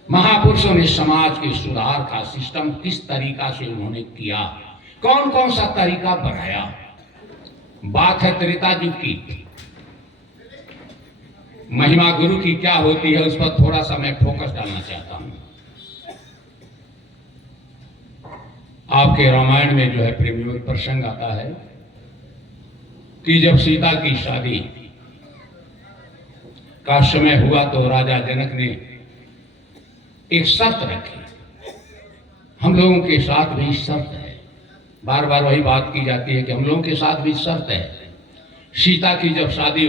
महापुरुषों ने समाज के सुधार का सिस्टम किस तरीका से उन्होंने किया, कौन कौन सा तरीका बनाया। बात है त्रेता युग की। महिमा गुरु की क्या होती है उस पर थोड़ा सा मैं फोकस डालना चाहता हूं। आपके रामायण में जो है प्रेमियों प्रसंग आता है कि जब सीता की शादी का समय हुआ तो राजा जनक ने एक शर्त रखी। हम लोगों के साथ भी शर्त है, बार बार वही बात की जाती है कि हम लोगों के साथ भी शर्त है। सीता की जब शादी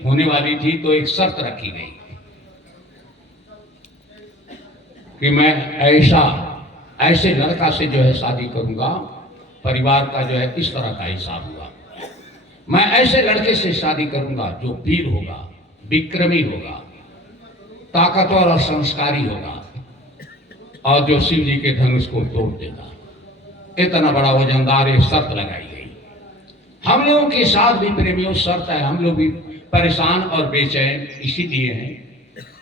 होने वाली थी तो एक शर्त रखी गई कि मैं ऐसे लड़का से जो है शादी करूंगा, परिवार का जो है इस तरह का हिसाब हुआ। मैं ऐसे लड़के से शादी करूंगा जो वीर होगा, विक्रमी होगा, ताकतवर और संस्कारी होगा, और जो शिव जी के धनुष को तोड़ देगा। इतना बड़ा वजनदार एक शर्त लगाई गई। हम लोगों के साथ भी प्रेमियों शर्त है। हम लोग भी परेशान और बेचैन इसीलिए हैं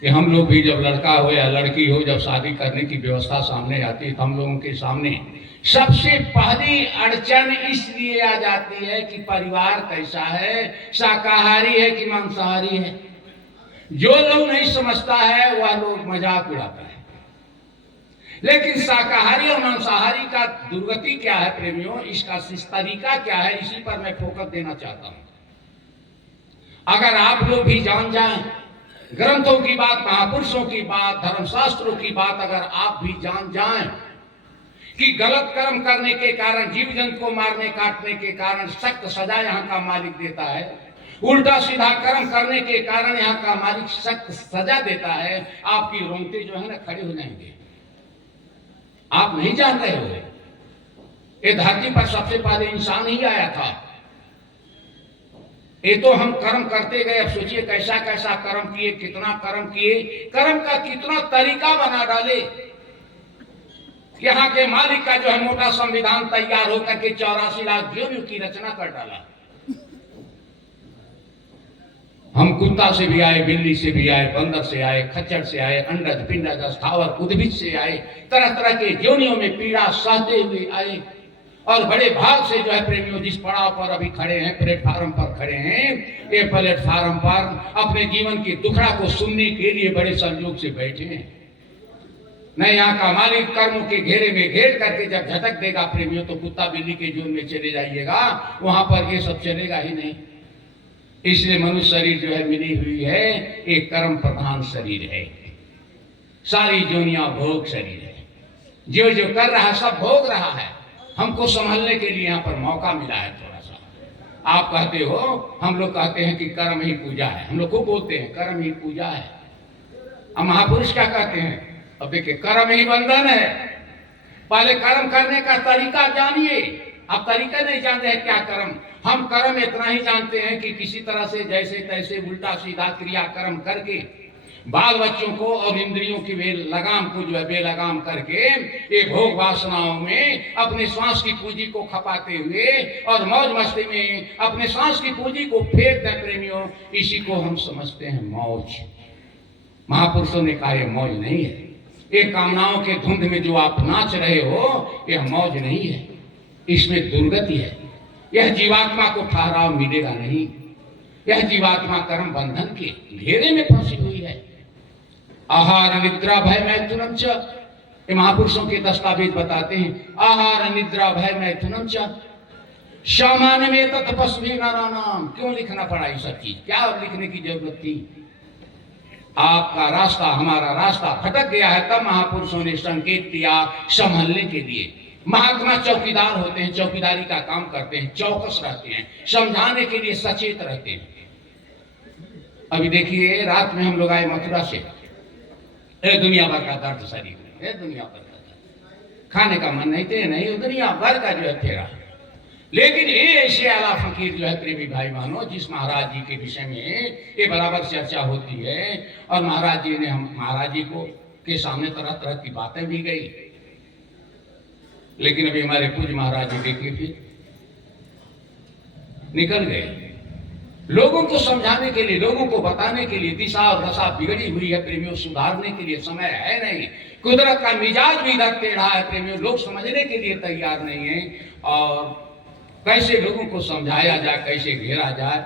कि हम लोग भी जब लड़का हो या लड़की हो, जब शादी करने की व्यवस्था सामने आती है तो हम लोगों के सामने सबसे पहली अड़चन इसलिए आ जाती है कि परिवार कैसा है, शाकाहारी है कि मांसाहारी है। जो लोग नहीं समझता है वह लोग मजाक उड़ाता है। लेकिन शाकाहारी और मांसाहारी का दुर्गति क्या है प्रेमियों, इसका तरीका क्या है, इसी पर मैं फोकस देना चाहता हूं। अगर आप लोग भी जान जाएं, ग्रंथों की बात, महापुरुषों की बात, धर्मशास्त्रों की बात अगर आप भी जान जाएं कि गलत कर्म करने के कारण, जीव जंतु को मारने काटने के कारण सख्त सजा यहाँ का मालिक देता है, उल्टा सीधा कर्म करने के कारण यहाँ का मालिक सख्त सजा देता है, आपकी रोंगटे जो है ना खड़े हो जाएंगे। आप नहीं जान रहे हो, ये धरती पर सबसे पहले इंसान ही आया था। ये तो हम कर्म करते गए। अब सोचिए कैसा कैसा कर्म किए, कितना कर्म किए, कर्म का कितना तरीका बना डाले। यहाँ के मालिक का जो है मोटा संविधान तैयार होकर के 84 लाख जीवों की रचना कर डाला। हम कुत्ता से भी आए, बिल्ली से भी आए, बंदर से आए, खच्चर से आए, अंडज पिंडज स्थावर उद्भिद से आए, तरह तरह के योनियों में पीड़ा सहते हुए आए, और बड़े भाग से जो है प्रेमियों जिस पड़ाव पर अभी खड़े हैं, प्लेटफार्म पर खड़े हैं, ये प्लेटफार्म पर अपने जीवन की दुखड़ा को सुनने के लिए बड़े संयोग से बैठे हैं। नहीं, यहाँ का मालिक कर्मों के घेरे में घेर करके जब झटक देगा प्रेमियों, तो कुत्ता बिल्ली के जोन में चले जाइएगा, वहां पर ये सब चलेगा ही नहीं। इसलिए मनुष्य शरीर जो है मिली हुई है, एक कर्म प्रधान शरीर है। सारी जोनियां भोग शरीर है, जो जो कर रहा है सब भोग रहा है। हमको संभलने के लिए यहाँ पर मौका मिला है थोड़ा सा। आप कहते हो, हम लोग कहते हैं कि कर्म ही पूजा है, हम लोग को बोलते हैं कर्म ही पूजा है। अब महापुरुष क्या कहते हैं, अब देखिए कर्म ही बंधन है। पहले कर्म करने का तरीका जानिए। आप तरीका नहीं जानते हैं क्या कर्म। हम कर्म इतना ही जानते हैं कि किसी तरह से जैसे तैसे उल्टा सीधा क्रिया कर्म करके बाल बच्चों को और इंद्रियों की लगाम को जो है बेलगाम करके ये भोग वासनाओं में अपने श्वास की पूंजी को खपाते हुए और मौज मस्ती में अपने श्वास की पूंजी को फेंक दें प्रेमियों, इसी को हम समझते हैं मौज। महापुरुषों ने कहा ये मौज नहीं है, ये कामनाओं के धुंध में जो आप नाच रहे हो, यह मौज नहीं है, इसमें दुर्गति है। यह जीवात्मा को ठहराव मिलेगा नहीं। यह जीवात्मा कर्म बंधन के घेरे में फंसी हुई है। आहार निद्रा भय मैथुनम च, ये महापुरुषों के दस्तावेज बताते हैं। आहार निद्रा भय मैथुनम च सामान्य में तत्पस्वी नाम। क्यों लिखना पड़ा ये सब चीज? क्या लिखने की जरूरत थी? आपका रास्ता, हमारा रास्ता भटक गया है, तब महापुरुषों ने संकेत दिया संभलने के लिए। महात्मा चौकीदार होते हैं, चौकीदारी का काम करते हैं, चौकस रहते हैं, समझाने के लिए सचेत रहते हैं। अभी देखिए, रात में हम लोग आए मथुरा से, दुनिया भर का दर्द शरीर में, दुनिया भर का दर्द, खाने का मन नहीं थे, नहीं दुनिया भर का जो है फेरा। लेकिन ये ऐसे आला फकीर जो है प्रेमी भाई बहनों, जिस महाराज जी के विषय में ये बराबर चर्चा होती है, और महाराज जी ने हम महाराज जी को के सामने तरह तरह की बातें भी गई, लेकिन अभी हमारे पूज्य महाराज जी देखिए फिर निकल गए। लोगों को समझाने के लिए, लोगों को बताने के लिए, दिशा और दशा बिगड़ी हुई है प्रेमियों, सुधारने के लिए समय है नहीं। कुदरत का मिजाज भी इधर टेढ़ा है प्रेमियों, लोग समझने के लिए तैयार नहीं है। और कैसे लोगों को समझाया जाए, कैसे घेरा जाए,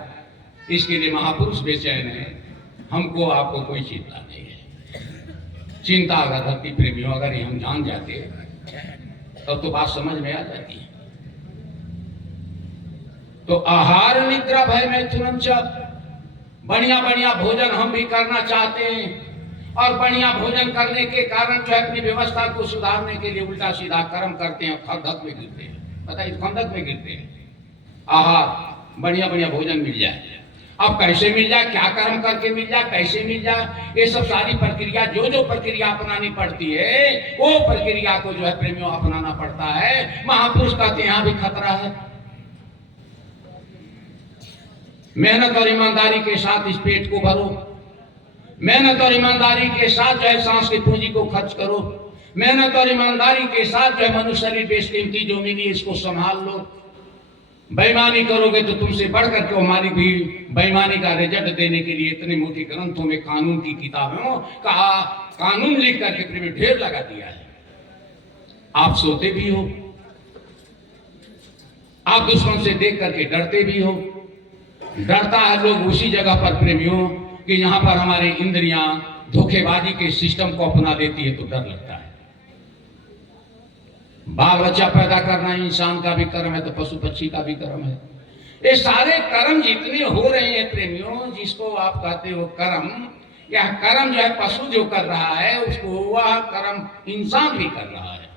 इसके लिए महापुरुष बेचैन है। हमको आपको कोई चिंता नहीं है। चिंता अगर रहती प्रेमियों, अगर ये हम जान जाते तब तो बात समझ में आ जाती है। तो आहार निद्रा भय मैथुनम च, बढ़िया बढ़िया भोजन हम भी करना चाहते हैं, और बढ़िया भोजन करने के कारण जो है अपनी व्यवस्था को सुधारने के लिए उल्टा सीधा कर्म करते हैं, खंदक में गिरते हैं। पता है, खंदक में गिरते हैं। आहार बढ़िया बढ़िया भोजन मिल जाए, अब कैसे मिल जाए, क्या कर्म करके मिल जाए, कैसे मिल जाए, ये सब सारी प्रक्रिया, जो प्रक्रिया अपनानी पड़ती है, वो प्रक्रिया को जो है प्रेमियों अपनाना पड़ता है। महापुरुष कहते हैं यहाँ भी खतरा है। मेहनत और ईमानदारी के साथ इस पेट को भरो, मेहनत और ईमानदारी के साथ जो है सांस की पूंजी को खर्च करो, मेहनत और ईमानदारी के साथ जो है मनुष्य शरीर बेशकीमती जो मिली इसको संभाल लो। बेईमानी करोगे तो तुमसे बढ़कर के हमारी भी बेईमानी का रिजल्ट देने के लिए इतने मोटे ग्रंथों में, कानून की किताबों का कानून लिख करके प्रेमी ढेर लगा दिया है। आप सोते भी हो, आप दुश्मन से देख करके डरते भी हो। डरता है लोग उसी जगह पर प्रेमियों कि यहाँ पर हमारी इंद्रियां धोखेबाजी के सिस्टम को अपना देती है, तो डर लगता है। बाल बच्चा पैदा करना इंसान का भी कर्म है, तो पशु पक्षी का भी कर्म है। ये सारे कर्म जितने हो रहे हैं प्रेमियों, जिसको आप कहते हो कर्म, यह कर्म जो है पशु जो कर रहा है, उसको वह कर्म इंसान भी कर रहा है।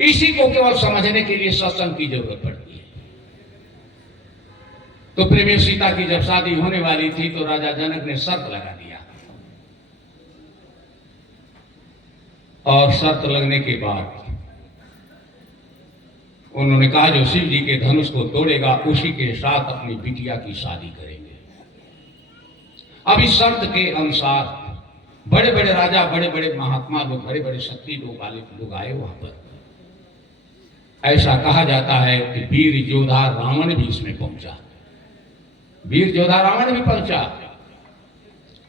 इसी को केवल समझने के लिए सत्संग की जरूरत पड़ती है। तो प्रेमी सीता की जब शादी होने वाली थी तो राजा जनक ने शर्त लगा दिया, और शर्त लगने के बाद उन्होंने कहा जो शिव जी के धनुष को तोड़ेगा उसी के साथ अपनी बिटिया की शादी करेंगे। अब इस शर्त के अनुसार बड़े बड़े राजा, बड़े बड़े महात्मा लोग, बड़े बड़े शक्ति लोग वाले लोग आए वहां पर। ऐसा कहा जाता है कि वीर योद्धा रावण भी इसमें पहुंचा। वीर योद्धा रावण भी पहुंचा,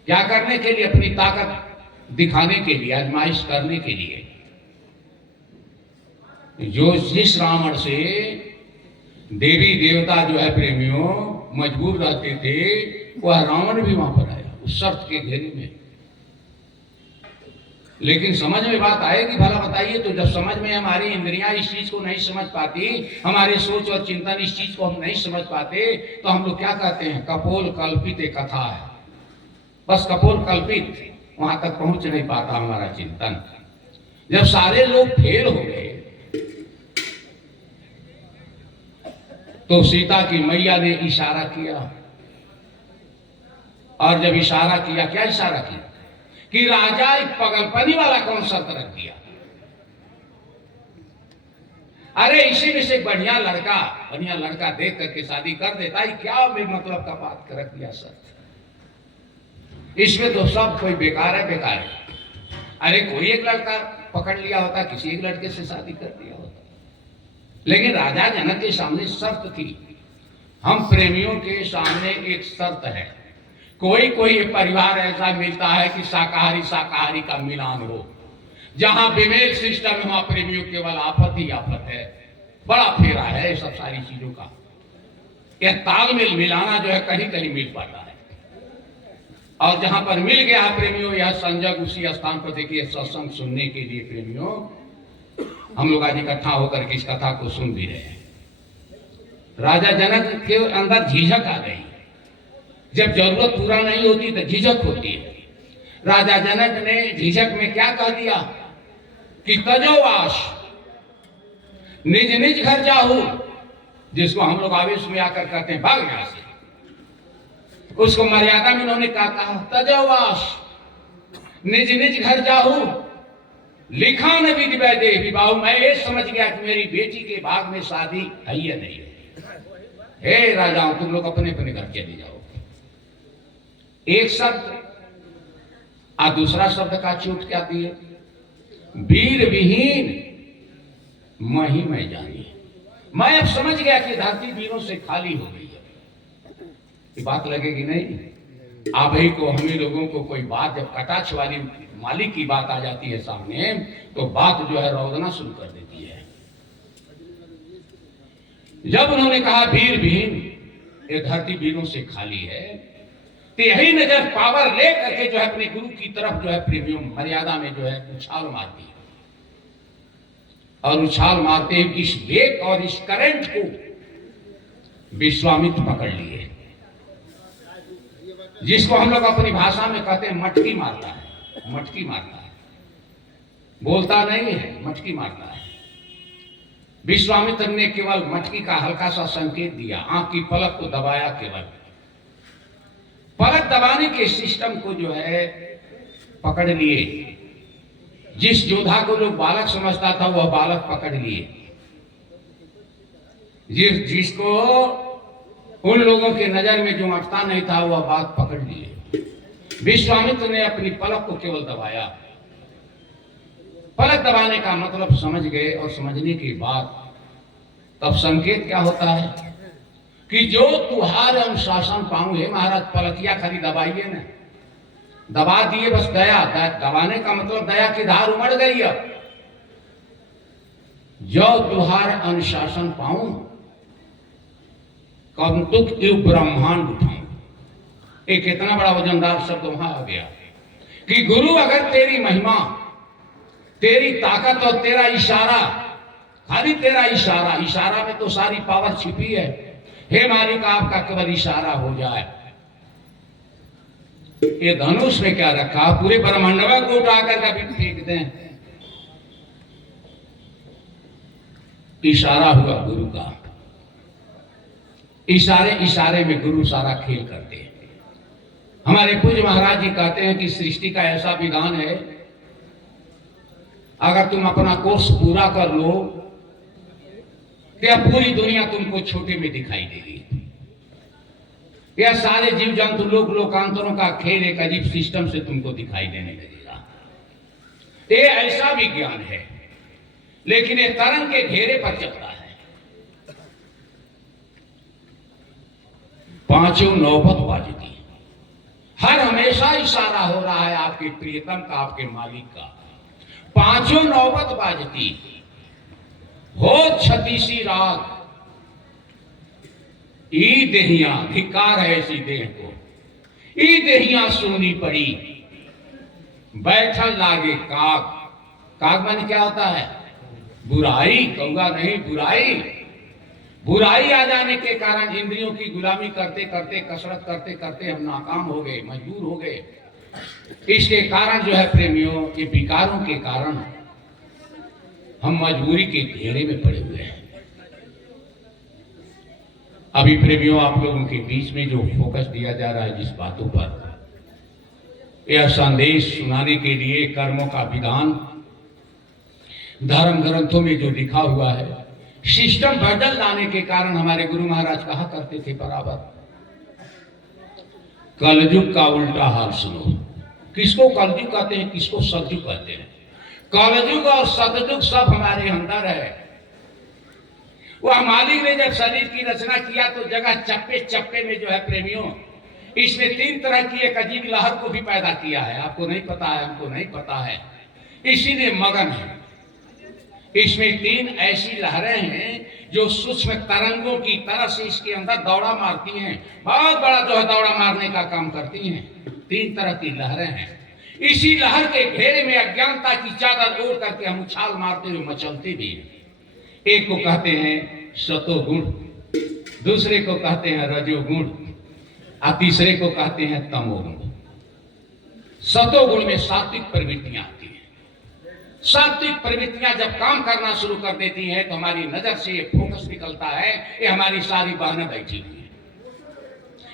क्या करने के लिए? अपनी ताकत दिखाने के लिए, आजमाइश करने के लिए। जो जिस रावण से देवी देवता जो है प्रेमियों मजबूर रहते थे, वह रावण भी वहां पर आया उस शर्त के घेरे में। लेकिन समझ में बात आएगी भला बताइए? तो जब समझ में हमारी इंद्रियां इस चीज को नहीं समझ पाती, हमारे सोच और चिंतन इस चीज को हम नहीं समझ पाते, तो हम लोग क्या कहते हैं? कपोल कल्पित एक कथा है, बस कपोल कल्पित, वहां तक पहुंच नहीं पाता हमारा चिंतन। जब सारे लोग फेल हो गए तो सीता की मैया ने इशारा किया, और जब इशारा किया, क्या इशारा किया? कि राजा एक पगलपनी वाला कौन शर्त रख दिया? अरे इसी में से बढ़िया लड़का देख करके शादी कर देता है, क्या मतलब का बात रख दिया शर्त? इसमें तो सब कोई बेकार है, बेकार है। अरे कोई एक लड़का पकड़ लिया होता, किसी एक लड़के से शादी कर दिया होता। लेकिन राजा जनक के सामने शर्त थी। हम प्रेमियों के सामने एक शर्त है। कोई परिवार ऐसा मिलता है कि शाकाहारी का मिलान हो, जहां बिमेल सिस्टम है वहां प्रेमियों केवल आफत ही आफत है। बड़ा फेरा है ये सब सारी चीजों का। यह तालमेल मिलाना जो है कहीं कहीं मिल पाता है, और जहां पर मिल गया प्रेमियों यह संजग उसी स्थान पर देखिए सत्संग सुनने के लिए प्रेमियों हम लोग आज इकट्ठा होकर के इस कथा को सुन भी रहे हैं। राजा जनक के अंदर झिझक आ गई। जब जरूरत पूरा नहीं होती तो झिझक होती है। राजा जनक ने झिझक में क्या कह दिया कि तजोवास, निज निज घर जाओ, जिसको हम लोग आवेश में आकर कहते हैं भाग यहां से। उसको मर्यादा में उन्होंने क्या कहा, तजोवास, निज निज घर जाओ, लिखा न विधि वैदे विवाह। मैं ये समझ गया कि मेरी बेटी के भाग में शादी है या नहीं है। हे राजाओं, तुम लोग अपने अपने घर चले जाओ। एक शब्द और दूसरा शब्द का छूट क्या दिए, वीर विहीन मही मैं जानी। मैं अब समझ गया कि धरती वीरों से खाली हो गई है। ये बात लगेगी नहीं आप ही को, हमें लोगों को कोई बात जब कटाक्ष वाली मालिक की बात आ जाती है सामने तो बात जो है रौदना शुरू कर देती है। जब उन्होंने कहा वीर विहीन, ये धरती वीरों से खाली है, तो यही नजर पावर ले करके जो है अपने गुरु की तरफ जो है प्रेमियों मर्यादा में जो है उछाल मारती है। और उछाल मारते ही इस वेग और इस करंट को विश्वामित्र पकड़ लिए, जिसको हम लोग अपनी भाषा में कहते हैं मटकी मारता है। मटकी मारता है, बोलता नहीं है, मटकी मारता है। विश्वामित्र ने केवल मटकी का हल्का सा संकेत दिया, आंख की पलक को दबाया, केवल पलक दबाने के सिस्टम को जो है पकड़ लिए। जिस योद्धा को लोग बालक समझता था वह बालक पकड़ लिए, जिसको उन लोगों के नजर में जो अटता नहीं था वह बात पकड़ लिए। विश्वामित्र ने अपनी पलक को केवल दबाया। पलक दबाने का मतलब समझ गए, और समझने के बाद तब संकेत क्या होता है कि जो तुहार अनुशासन पाऊं। हे महाराज, पलकिया खाली दबाइए ना, दबा दिए बस। दया दबाने का मतलब दया की धार उमड़ गई। अब जो तुहार अनुशासन पाऊं, कौतुक एवं ब्रह्मांड उठाऊं। एक इतना बड़ा वजनदार शब्द वहां आ गया कि गुरु अगर तेरी महिमा, तेरी ताकत और तेरा इशारा, खाली तेरा इशारा, इशारा में तो सारी पावर छिपी है। हे मालिक, आपका केवल इशारा हो जाए। ये धनुष में क्या रखा, पूरे ब्रह्मांडवा को उठाकर कभी फेंक दें। इशारा हुआ गुरु का। इशारे इशारे में गुरु सारा खेल करते हैं। हमारे पूज्य महाराज जी कहते हैं कि सृष्टि का ऐसा विधान है, अगर तुम अपना कोर्स पूरा कर लो तो पूरी दुनिया तुमको छोटे में दिखाई देगी। यह सारे जीव जंतु लोक लोकांतरों का खेल एक अजीब सिस्टम से तुमको दिखाई देने लगेगा। ये ऐसा विज्ञान है, लेकिन ये तरंग के घेरे पर चलता है। पांचों नौबत बाजती, हर हमेशा इशारा हो रहा है आपके प्रियतम का, आपके मालिक का। पांचों नौबत बाजती हो छतीसी राग, ई देहिया, धिक्कार है ऐसी देह को, ई देहिया सोनी पड़ी, बैठल लागे काग। काग माने क्या होता है, बुराई, कौवा नहीं, बुराई। बुराई आ जाने के कारण इंद्रियों की गुलामी करते करते, कसरत करते करते हम नाकाम हो गए, मजबूर हो गए। इसके कारण जो है प्रेमियों, ये विकारों के कारण हम मजबूरी के घेरे में पड़े हुए हैं। अभी प्रेमियों, आप लोगों के बीच में जो फोकस दिया जा रहा है जिस बातों पर, यह संदेश सुनाने के लिए कर्मों का विधान धर्म ग्रंथों में जो लिखा हुआ है, सिस्टम बदल लाने के कारण हमारे गुरु महाराज कहा करते थे बराबर, कलयुग का उल्टा हाल सुनो। किसको कलयुग कहते हैं, किसको सतयुग कहते हैं। कलयुग और सतयुग सब हमारे अंदर है। वह मालिक ने जब शरीर की रचना किया तो जगह चप्पे चप्पे में जो है प्रेमियों, इसमें तीन तरह की एक अजीब लहर को भी पैदा किया है। आपको नहीं पता है, हमको नहीं पता है। इसीलिए मगन है। इसमें 3 ऐसी लहरें हैं जो सूक्ष्म तरंगों की तरह से इसके अंदर दौड़ा मारती हैं, बहुत बड़ा जो है दौड़ा मारने का काम करती हैं। 3 तरह की लहरें हैं। इसी लहर के घेरे में अज्ञानता की चादर ओढ़ करके हम उछाल मारते हुए मचलते भी हैं। एक को कहते हैं सतोगुण, दूसरे को कहते हैं रजोगुण और तीसरे को कहते हैं तमोगुण। सतोगुण में सात्विक प्रवृत्तियां आती हैं। सात्विक प्रवृत्तियां जब काम करना शुरू कर देती हैं तो हमारी नजर से ये फोकस निकलता है, ये हमारी सारी बहनें बैठी हुई हैं,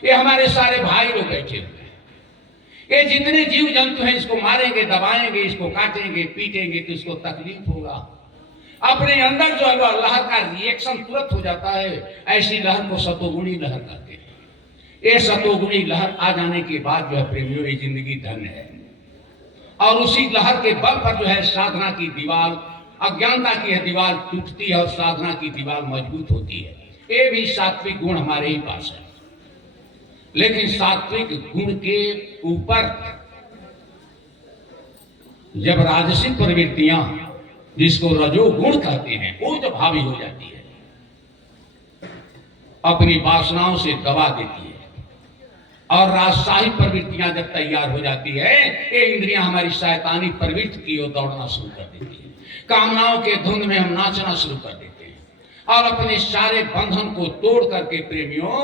ये हमारे सारे भाई लोग बैठे हुए हैं, ये जितने जीव जंतु हैं इसको मारेंगे, दबाएंगे, इसको काटेंगे, पीटेंगे तो इसको तकलीफ होगा। अपने अंदर जो है वह लहर का रिएक्शन तुरंत हो जाता है। ऐसी लहर को सतोगुणी लहर कहते हैं। ये सतोगुणी लहर आ जाने के बाद जो है प्रेमियों ये जिंदगी धन्य है। और उसी लहर के बल पर जो है साधना की दीवार, अज्ञानता की है दीवार टूटती है और साधना की दीवार मजबूत होती है। ये भी सात्विक गुण हमारे ही पास है। लेकिन सात्विक गुण के ऊपर जब राजसिक प्रवृत्तियां, जिसको रजोगुण कहते हैं, वो जब हावी हो जाती है, अपनी वासनाओं से दबा देती है और राजशाही प्रवृत्तियां जब तैयार हो जाती है, ये इंद्रियां हमारी शैतानी प्रवृत्ति की ओर दौड़ना शुरू कर देती है। कामनाओं के धुंध में हम नाचना शुरू कर देते हैं और अपने सारे बंधन को तोड़ करके प्रेमियों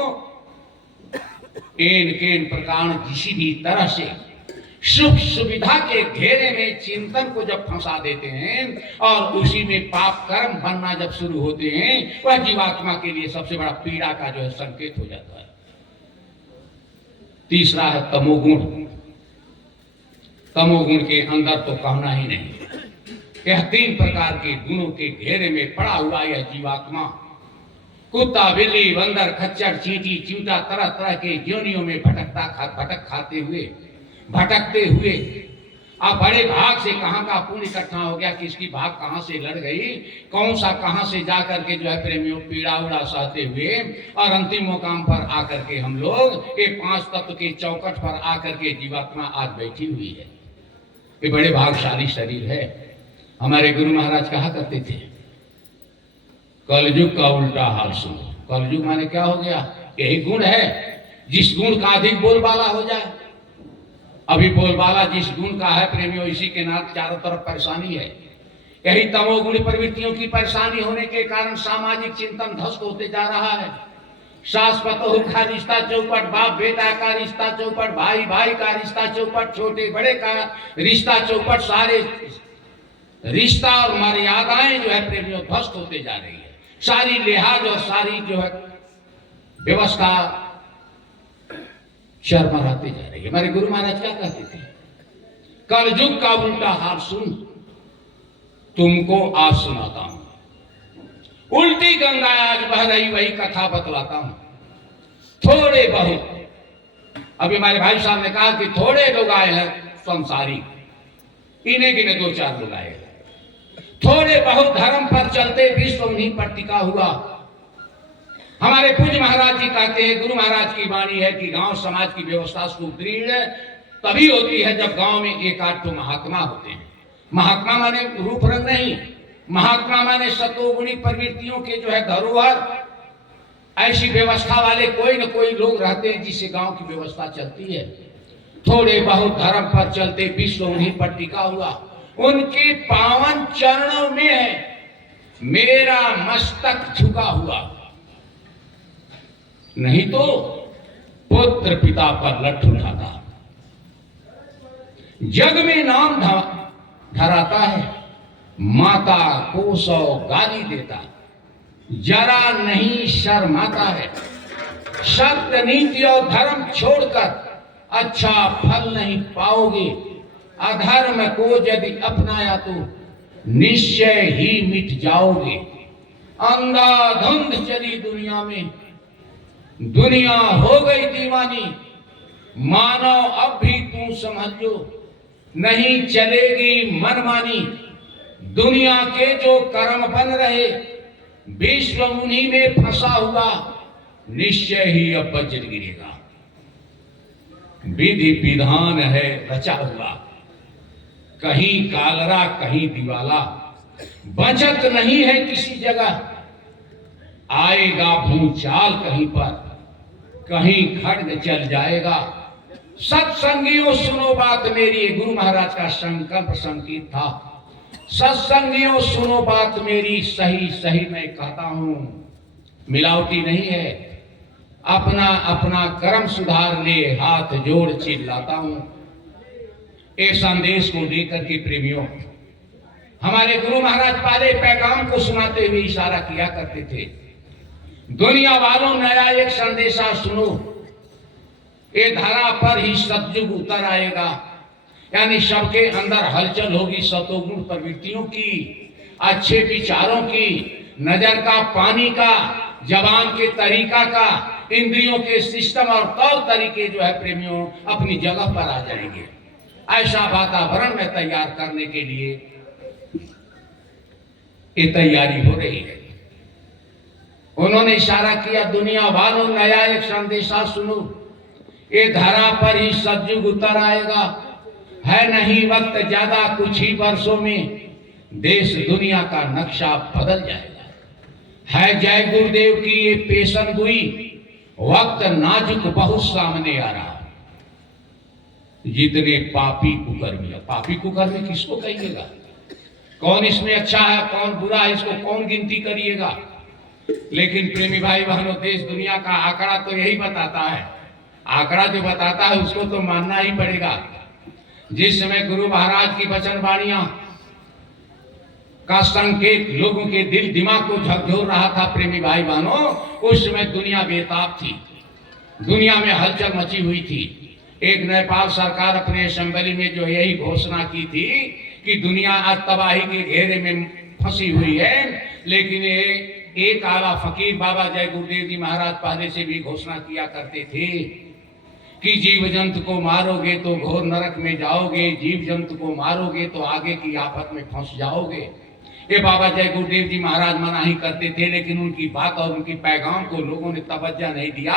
एन केन प्रकार किसी भी तरह से सुख सुविधा के घेरे में चिंतन को जब फंसा देते हैं और उसी में पाप कर्म बनना जब शुरू होते हैं, वह जीवात्मा के लिए सबसे बड़ा पीड़ा का जो है संकेत हो जाता है। तीसरा है तमोगुण। तमोगुण के अंदर तो कहना ही नहीं। यह 3 प्रकार के गुणों के घेरे में पड़ा हुआ यह जीवात्मा कुत्ता, बिल्ली, बंदर, खच्चर, चींटी, चिमटा तरह तरह के योनियों में भटकते हुए अब बड़े भाग से कहाँ का पुण्य इकट्ठा हो गया, किसकी भाग कहाँ से लड़ गई, कौन सा कहाँ से जा करके जो है प्रेमियों पीड़ा उड़ा सहते हुए और अंतिम मुकाम पर आकर के हम लोग ये 5 तत्व के चौकट पर आकर के जीवात्मा आज बैठी हुई है। ये बड़े भागशाली शरीर है। हमारे गुरु महाराज कहा करते थे, कलयुग का उल्टा हाल सुनो। कलयुग माने क्या हो गया? यही गुण है, जिस गुण का अधिक बोलबाला हो जाए। अभी बोलबाला जिस गुण का है प्रेमियों, इसी के नाथ चारों तरफ परेशानी है। यही तमोगुणी प्रवृत्तियों की परेशानी होने के कारण सामाजिक चिंतन ध्वस्त होते जा रहा है। सास पतोह का रिश्ता चौपट, बाप बेटा का रिश्ता चौपट, भाई भाई का रिश्ता चौपट, छोटे बड़े का रिश्ता चौपट, सारे रिश्ता और मर्यादाएं जो है प्रेमियों ध्वस्त होते जा रही है। सारी लिहाज और सारी जो है व्यवस्था शर्मराते जा रही है। हमारे गुरु महाराज क्या कहते थे? कलयुग का उल्टा हाल सुन, तुमको आज सुनाता हूं। उल्टी गंगा आज बह रही, वही कथा बतलाता हूं। थोड़े बहुत, अभी हमारे भाई साहब ने कहा कि थोड़े लोग आए हैं संसारी, इन्हें गिने 2-4 लोग आए हैं। थोड़े बहुत धर्म पर चलते विश्व उन्हीं पर टिका हुआ। हमारे पूज्य महाराज जी कहते हैं, गुरु महाराज की वाणी है कि गांव समाज की व्यवस्था सुदृढ़ तभी होती है जब गांव में 1-8 तो महात्मा होते हैं। महात्मा माने रूप रंग नहीं, महात्मा माने सतोगुणी प्रवृत्तियों के जो है धरोहर, ऐसी व्यवस्था वाले कोई न कोई लोग रहते हैं जिससे गांव की व्यवस्था चलती है। थोड़े बहुत धर्म पर चलते विश्व उन्हीं पर टिका हुआ। उनके पावन चरणों में है मेरा मस्तक झुका हुआ, नहीं तो पुत्र पिता पर लठ उठाता। जग में नाम धराता है, माता को 100 गाली देता, जरा नहीं शर्माता है। सत्य नीति और धर्म छोड़कर अच्छा फल नहीं पाओगे। अधर्म को यदि अपनाया तो निश्चय ही मिट जाओगे। अंधाधुंध चली दुनिया में, दुनिया हो गई दीवानी। मानो अब भी तू समझ लो, नहीं चलेगी मनमानी। दुनिया के जो कर्म बन रहे, विश्व उन्हीं में फंसा हुआ, निश्चय ही अब वज्र गिरेगा। विधि विधान है रचा हुआ, कहीं कालरा कहीं दिवाला, बचत नहीं है किसी जगह, आएगा भूचाल कहीं पर, कहीं खड्ग चल जाएगा। सत्संगियों सुनो बात मेरी, गुरु महाराज का संकल्प संकेत था। सत्संगियों सुनो बात मेरी, सही सही मैं कहता हूं, मिलावटी नहीं है। अपना अपना कर्म सुधारने हाथ जोड़ चिल्लाता हूं। इस संदेश को लेकर के प्रेमियों, हमारे गुरु महाराज पहले पैगाम को सुनाते हुए इशारा किया करते थे, दुनिया वालों नया एक संदेशा सुनो, ये धरा पर ही सतयुग उतर आएगा। यानी सबके अंदर हलचल होगी सतोगुण प्रवृत्तियों की, अच्छे विचारों की, नजर का पानी का, जबान के तरीका का, इंद्रियों के सिस्टम और तौर तरीके जो है प्रेमियों अपनी जगह पर आ जाएंगे। ऐसा वातावरण में तैयार करने के लिए ये तैयारी हो रही है। उन्होंने इशारा किया, दुनिया वालों नया एक संदेशा सुनो, ये धरा पर ही सतयुग उतर आएगा। है नहीं वक्त ज्यादा, कुछ ही वर्षों में देश दुनिया का नक्शा बदल जाएगा। है जय गुरुदेव की ये पेशन गोई, वक्त नाजुक बहुत सामने आ रहा। जितने पापी कुकर्मी, पापी कुकर्मी किसको कहिएगा? कौन इसमें अच्छा है कौन बुरा है, इसको कौन गिनती करिएगा? लेकिन प्रेमी भाई बहनों, देश दुनिया का आंकड़ा तो यही बताता है। आंकड़ा जो बताता है उसको तो मानना ही पड़ेगा। जिस समय गुरु महाराज की वचन वाणियां का संकेत लोगों के दिल दिमाग को झकझोर रहा था प्रेमी भाई बहनों, उस समय दुनिया बेताब थी, दुनिया में हलचल मची हुई थी। एक नेपाल सरकार अपने असेंबली में जो यही घोषणा की थी कि दुनिया आज तबाही के घेरे में फंसी हुई है, लेकिन एक आला फकीर बाबा जय गुरुदेव जी महाराज पहले से भी घोषणा किया करते थे कि जीव जंतु को मारोगे तो घोर नरक में जाओगे, जीव जंतु को मारोगे तो आगे की आफत में फंस जाओगे। ये बाबा जय गुरुदेव जी महाराज मना ही करते थे, लेकिन उनकी बात और उनकी पैगाम को लोगों ने तवज्जो नहीं दिया।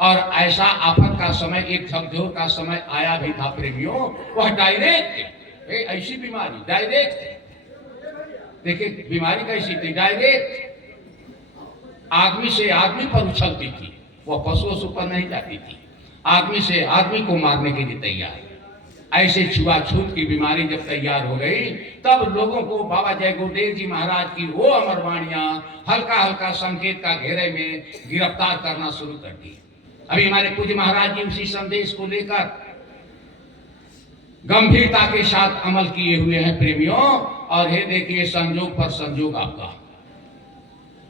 और ऐसा आफत का समय, एक झकझोर का समय आया भी था प्रेमियों, वह डायरेक्ट ऐसी बीमारी, डायरेक्ट देखिए बीमारी कैसी थी, डायरेक्ट आदमी से आदमी पर उछलती थी, वह पशुओं पर नहीं जाती थी, आदमी से आदमी को मारने के लिए तैयार। ऐसे छुआछूत की बीमारी जब तैयार हो गई, तब लोगों को बाबा जय गुरुदेव जी महाराज की वो अमर वाणियां हल्का हल्का संकेत का घेरे में गिरफ्तार करना शुरू कर दी। अभी हमारे पूज्य महाराज जी उसी संदेश को लेकर गंभीरता के साथ अमल किए हुए हैं प्रेमियों। और ये देखिए, संजोग पर संजोग आपका,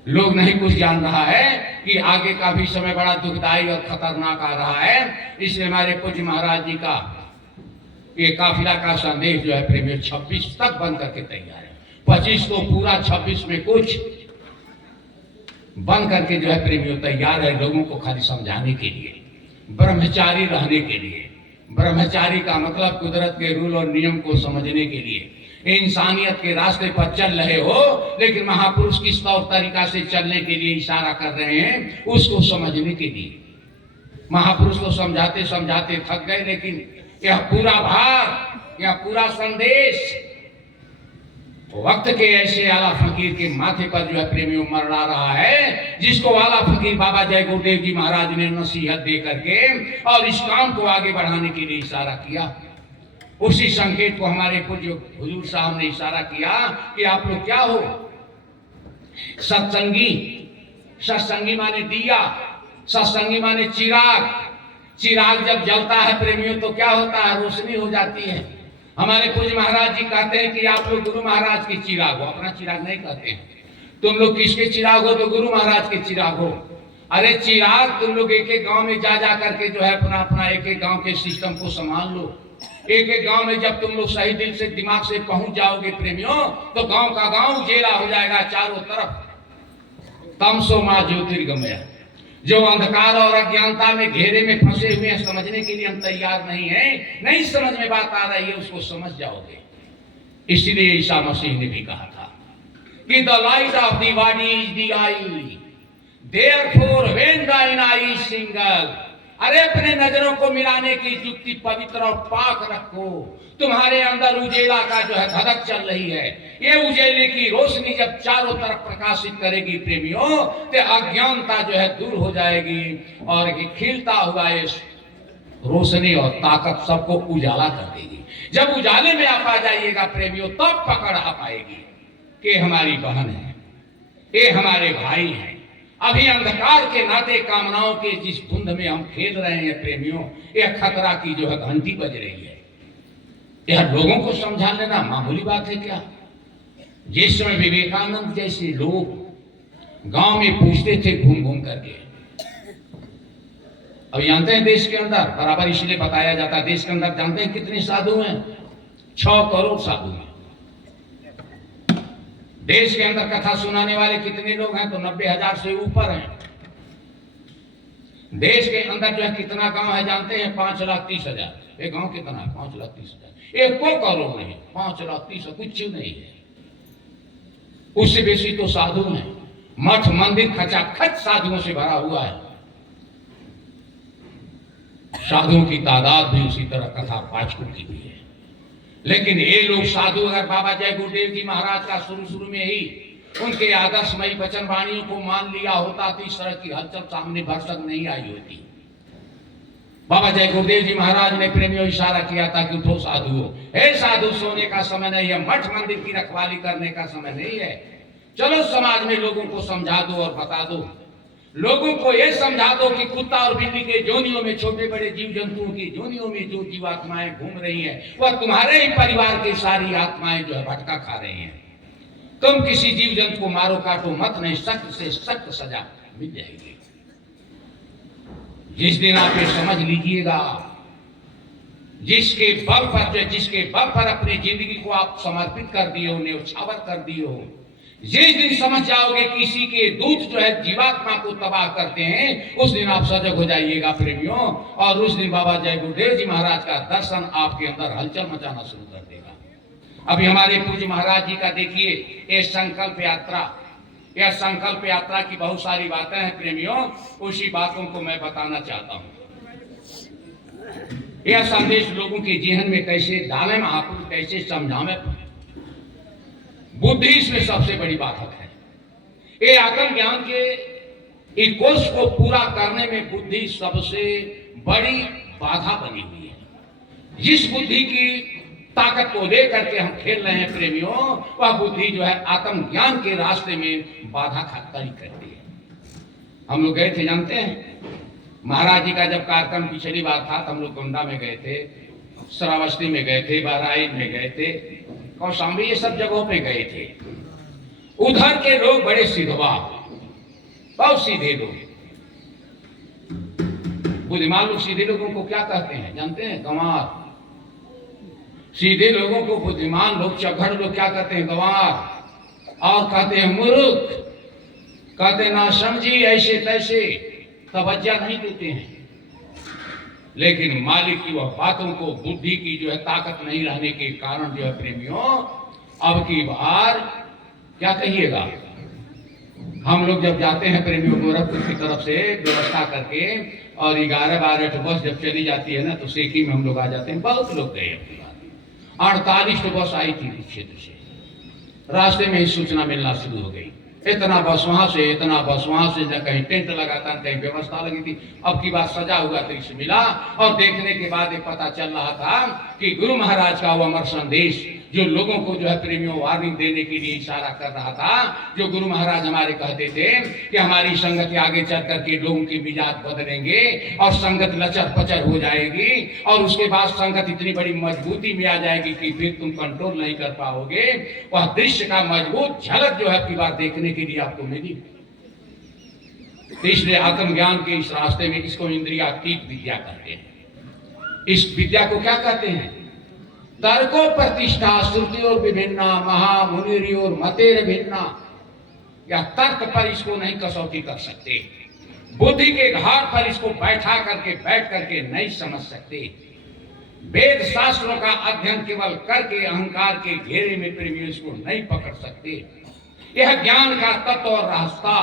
लोग नहीं कुछ जान रहा है कि आगे का भी समय बड़ा दुखदाई और खतरनाक आ रहा है। इसलिए हमारे पूज्य महाराज जी का ये काफिला का संदेश जो है प्रेमियों 26 तक बन करके तैयार है। 25 तो पूरा, 26 में कुछ बन करके जो है प्रेमियों तैयार है, लोगों को खाली समझाने के लिए, ब्रह्मचारी रहने के लिए। ब्रह्मचारी का मतलब कुदरत के रूल और नियम को समझने के लिए, इंसानियत के रास्ते पर चल रहे हो, लेकिन महापुरुष किस तौर तरीका से चलने के लिए इशारा कर रहे हैं उसको समझने के लिए। महापुरुष को समझाते समझाते थक गए, लेकिन यह पूरा भार, यह पूरा संदेश वक्त के ऐसे आला फकीर के माथे पर जो है प्रेमियों मरड़ा रहा है, जिसको आला फकीर बाबा जय गुरुदेव जी महाराज ने नसीहत दे करके और इस काम को आगे बढ़ाने के लिए इशारा किया। उसी संकेत को हमारे पूज्य हुजूर साहब ने इशारा किया कि आप लोग क्या हो, सत्संगी। सत्संगी माने दिया, सत्संगी माने चिराग। चिराग जब जलता है प्रेमियों तो क्या होता है, रोशनी हो जाती है। हमारे पूज्य महाराज जी कहते हैं कि आप लोग गुरु महाराज के चिराग हो, अपना चिराग नहीं कहते हैं। तुम लोग किसके चिराग हो? तो गुरु महाराज के चिराग हो। अरे चिराग, तुम लोग एक एक गांव में जा करके जो है अपना अपना एक एक गांव के सिस्टम को संभाल लो। एक एक गांव में जब तुम लोग सही दिल से दिमाग से पहुंच जाओगे प्रेमियों, तो गांव का गांव उजेला हो जाएगा चारों तरफ। तमसो मां ज्योतिर्गमय। जो अंधकार और अज्ञानता में घेरे में फंसे हुए हैं, समझने के लिए हम तैयार नहीं है, नहीं समझ में बात आ रही है, उसको समझ जाओगे। इसलिए ईसा मसीह ने भी कहा था कि the light of the body is the I, therefore when thine eye is single अरे अपने नजरों को मिलाने की युक्ति पवित्र और पाक रखो। तुम्हारे अंदर उजेला का जो है धधक चल रही है। ये उजेले की रोशनी जब चारों तरफ प्रकाशित करेगी प्रेमियों, तो अज्ञानता जो है दूर हो जाएगी और ये खिलता हुआ ये रोशनी और ताकत सबको उजाला कर देगी। जब उजाले में आप आ जाइएगा प्रेमियों, तब पकड़ आ पाएगी कि हमारी बहन है, ये हमारे भाई हैं। अभी अंधकार के नाते कामनाओं के जिस धुंध में हम खेल रहे हैं प्रेमियों, यह खतरा की जो है घंटी बज रही है। यह लोगों को समझा लेना मामूली बात है क्या? जिस समय विवेकानंद जैसे लोग गांव में पूछते थे घूम घूम करके, अब जानते हैं देश के अंदर बराबर इसलिए बताया जाता है, देश के अंदर जानते हैं कितने साधु हैं? 6 करोड़ साधु हैं। देश के अंदर कथा सुनाने वाले कितने लोग हैं? तो 90,000 से ऊपर हैं। देश के अंदर जो है कितना गांव है जानते हैं? 5,30,000। एक गांव कितना है? 5,30,000। एक को करोड़ नहीं, 5,30,000 कुछ नहीं है। उससे बेसी तो साधु हैं। मठ मंदिर खचाखच साधुओं से भरा हुआ है। साधुओं की तादाद भी उसी तरह कथा पाठकों की भी है। लेकिन ये लोग साधु अगर बाबा जय गुरुदेव जी महाराज का शुरू में ही उनके आदर्शमयी वचन वाणियों को मान लिया होता तो इस तरह की हलचल सामने भरसक नहीं आई होती। बाबा जय गुरुदेव जी महाराज ने प्रेमियों इशारा किया था कि उठो साधु हो। हे साधु, सोने का समय नहीं है, मठ मंदिर की रखवाली करने का समय नहीं है। चलो समाज में लोगों को समझा दो और बता दो, लोगों को यह समझा दो कि कुत्ता और बिल्ली के जोनियों में, छोटे बड़े जीव जंतुओं की जोनियों में जो जीवात्माएं घूम रही हैं, वह तुम्हारे ही परिवार की सारी आत्माएं जो है भटका खा रही हैं। तुम किसी जीव जंतु को मारो काटो मत, नहीं सख्त से सख्त सजा मिल जाएगी। जिस दिन आप ये समझ लीजिएगा, जिसके बल पर अपनी जिंदगी को आप समर्पित कर दिए हो, न्यौछावर कर दिए हो, जिस दिन समझ जाओगे किसी के दूत जो है जीवात्मा को तबाह करते हैं, उस दिन आप सजग हो जाइएगा प्रेमियों। और उस दिन बाबा जय गुरुदेव जी महाराज का दर्शन आपके अंदर हलचल मचाना शुरू कर देगा। अभी हमारे पूज्य महाराज जी का देखिए ये संकल्प यात्रा, यह संकल्प यात्रा की बहुत सारी बातें हैं प्रेमियों, उसी बातों को मैं बताना चाहता हूँ। यह संदेश लोगों के जेहन में कैसे डाले, महापुरुष कैसे समझावे, बुद्धि इसमें सबसे बड़ी बात है। ये आत्मज्ञान के कोर्स को पूरा करने में बुद्धि सबसे बड़ी बाधा बनी हुई है। जिस बुद्धि की ताकत को लेकर के हम खेल रहे हैं प्रेमियों, वह बुद्धि जो है आत्मज्ञान के रास्ते में बाधा खड़ी करती है। हम लोग गए थे जानते हैं, महाराज जी का जब कार्यक्रम पिछली बार था तो हम लोग गोंडा में गए थे, श्रावस्ती में गए थे, बहराइच में गए थे, कौशाम्बी, ये सब जगहों पे गए थे। उधर के लोग बड़े सीधवा, बहुत सीधे लोग, बुद्धिमान लोग सीधे लोगों को क्या कहते हैं जानते हैं? गंवार। सीधे लोगों को बुद्धिमान लोग, चौघड़ लोग क्या कहते हैं? गंवार। और कहते हैं मूर्ख, कहते ना समझी, ऐसे तैसे, तवज्जो नहीं देते हैं। लेकिन मालिक की वह बातों को, बुद्धि की जो है ताकत नहीं रहने के कारण जो है प्रेमियों, अब की बार क्या कहिएगा, हम लोग जब जाते हैं प्रेमियों गोरखपुर की तरफ से व्यवस्था करके, और 11-12 बस जब चली जाती है ना, तो सेठी में हम लोग आ जाते हैं। बहुत लोग गए अपनी बार, 48 बस आई थी इस क्षेत्र से। रास्ते में ही सूचना मिलना शुरू हो गई, इतना बस वहां से, इतना बस वहां से, न कहीं टेंट लगाता, न कहीं व्यवस्था लगी थी। अब की बात सजा हुआ दृश्य मिला, और देखने के बाद एक पता चल रहा था कि गुरु महाराज का वो अमर संदेश जो लोगों को जो है प्रेमियों वार्निंग देने के लिए इशारा कर रहा था, जो गुरु महाराज हमारे कहते थे कि हमारी संगत के आगे चल करके लोगों के मिजाज बदलेंगे और संगत लचर पचर हो जाएगी, और उसके बाद संगत इतनी बड़ी मजबूती में आ जाएगी कि फिर तुम कंट्रोल नहीं कर पाओगे। वह दृश्य का मजबूत झलक जो है बार देखने के लिए आपको मिली। इसलिए आत्मज्ञान के इस रास्ते में इसको इंद्रियातीत विद्या कहते हैं। इस विद्या को क्या कहते हैं? तर्को प्रतिष्ठा श्रुति और विभिन्ना महामुनि और मतेर भिन्ना। या तर्क पर इसको नहीं कसौटी कर सकते, बुद्धि के घाट पर इसको बैठ करके नहीं समझ सकते। वेद शास्त्रों का अध्ययन केवल करके अहंकार के घेरे में प्रेमियों इसको नहीं पकड़ सकते। यह ज्ञान का तत्व और रास्ता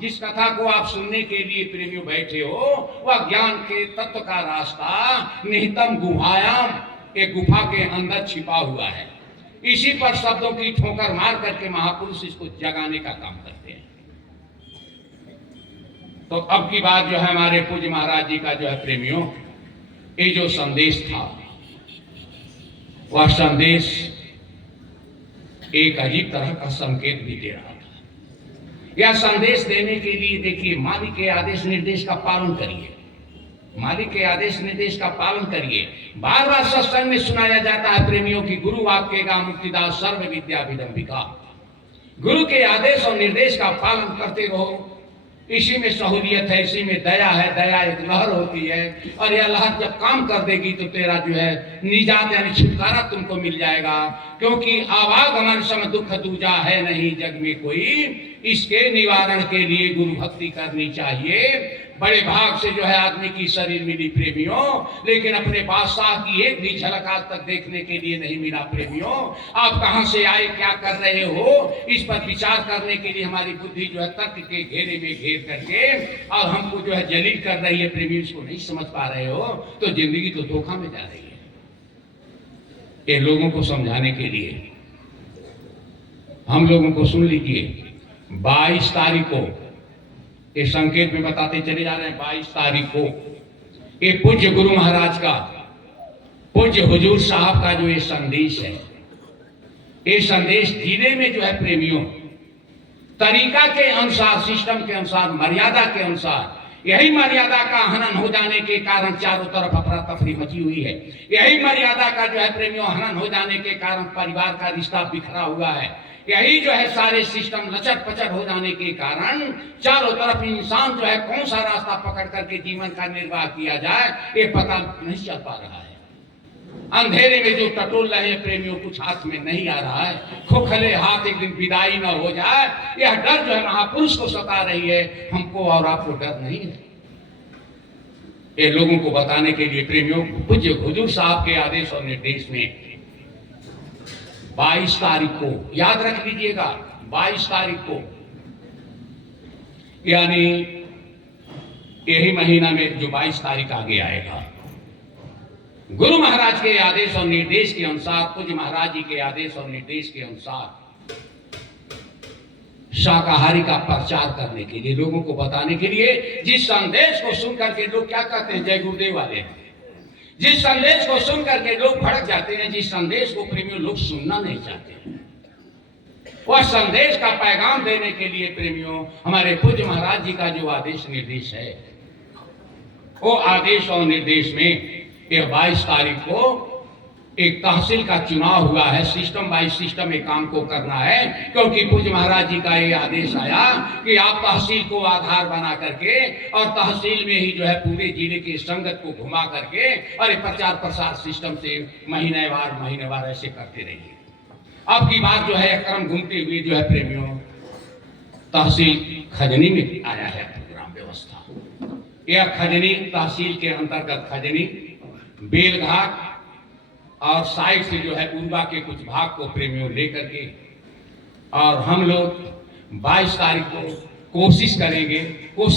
जिस कथा को आप सुनने के लिए प्रेमियों बैठे हो, वह ज्ञान के तत्व का रास्ता निहितम गुहायाम, एक गुफा के अंदर छिपा हुआ है। इसी पर शब्दों की ठोकर मार करके महापुरुष इसको जगाने का काम करते हैं। तो अब की बात जो है हमारे पूज्य महाराज जी का जो है प्रेमियों, ये जो संदेश था, वह संदेश एक अजीब तरह का संकेत भी दे रहा था। यह संदेश देने के लिए देखिए, मालिक के आदेश निर्देश का पालन करिए, मालिक के आदेश निर्देश का पालन करिए। बार बार सत्संग में सुनाया जाता है प्रेमियों की, गुरु वाक्येगा मुक्तिदास सर्व विद्या विडंबिका। गुरु के आदेश और निर्देश का पालन करते रहो, इसी में सहूलियत है, इसी में दया है। दया एक लहर होती है और यह लहर जब काम कर देगी तो तेरा जो है निजात यानी छुटकारा तुमको मिल जाएगा। क्योंकि आवागमन सम दुख दूजा है नहीं जग में कोई, इसके निवारण के लिए गुरु भक्ति करनी चाहिए। बड़े भाग से जो है आदमी की शरीर मिली प्रेमियों, लेकिन अपने बादशाह की एक भी झलक आज तक देखने के लिए नहीं मिला प्रेमियों। आप कहां से आए, क्या कर रहे हो, इस पर विचार करने के लिए हमारी बुद्धि जो है तर्क के घेरे में घेर करके और हमको जो है जलील कर रही है प्रेमियों। इसको नहीं समझ पा रहे हो तो जिंदगी तो धोखा में जा रही है। ये लोगों को समझाने के लिए हम लोगों को सुन लीजिए, 22 तारीख को ये संकेत में बताते चले जा रहे हैं। 22 तारीख को ये पूज्य गुरु महाराज का, पूज्य हुजूर साहब का जो ये संदेश है, ये संदेश जिले में जो है प्रेमियों तरीका के अनुसार, सिस्टम के अनुसार, मर्यादा के अनुसार, यही मर्यादा का हनन हो जाने के कारण चारों तरफ अफरा तफरी मची हुई है। यही मर्यादा का जो है प्रेमियों हनन हो जाने के कारण परिवार का रिश्ता बिखरा हुआ है। यही जो है सारे सिस्टम लचर पचर हो जाने के कारण चारों तरफ इंसान जो है कौन सा रास्ता पकड़ करके जीवन का निर्वाह किया जाए ये पता नहीं चल पा रहा है। अंधेरे में जो टटोल रहे हैं प्रेमियों, कुछ हाथ में नहीं आ रहा है। खोखले हाथ एक दिन विदाई न हो जाए, यह डर जो है महापुरुष को सता रही है, हमको और आपको डर नहीं है। ये लोगों को बताने के लिए प्रेमियों पूज्य हुजूर साहब के आदेश और निर्देश में 22 तारीख को, याद रख लीजिएगा 22 तारीख को, यानी यही महीना में जो 22 तारीख आगे आएगा, गुरु महाराज के आदेश और निर्देश के अनुसार, पूज्य महाराज जी के आदेश और निर्देश के अनुसार शाकाहारी का प्रचार करने के लिए, लोगों को बताने के लिए, जिस संदेश को सुनकर के लोग क्या कहते हैं, जय गुरुदेव वाले हैं, जिस संदेश को सुन करके लोग भड़क जाते हैं, जिस संदेश को प्रेमियों लोग सुनना नहीं चाहते हैं, वह संदेश का पैगाम देने के लिए प्रेमियों हमारे पूज्य महाराज जी का जो आदेश निर्देश है, वो आदेश और निर्देश में 22 तारीख को एक तहसील का चुनाव हुआ है। सिस्टम बाय सिस्टम में काम को करना है, क्योंकि पूज्य महाराज जी का ये आदेश आया कि आप तहसील को आधार बना करके और तहसील में ही जो है पूरे जिले की संगत को घुमा करके और प्रचार प्रसार सिस्टम से महीनेवार ऐसे करते रहिए। अब की बात जो है क्रम घूमते हुए जो है प्रेमियों तहसील खजनी में आया है प्रोग्राम व्यवस्था। यह खजनी तहसील के अंतर्गत खजनी, बेलघाट और साइड से जो है उर्वा के कुछ भाग को प्रेमियों लेकर के, और हम लोग 22 तारीख को कोशिश करेंगे, हो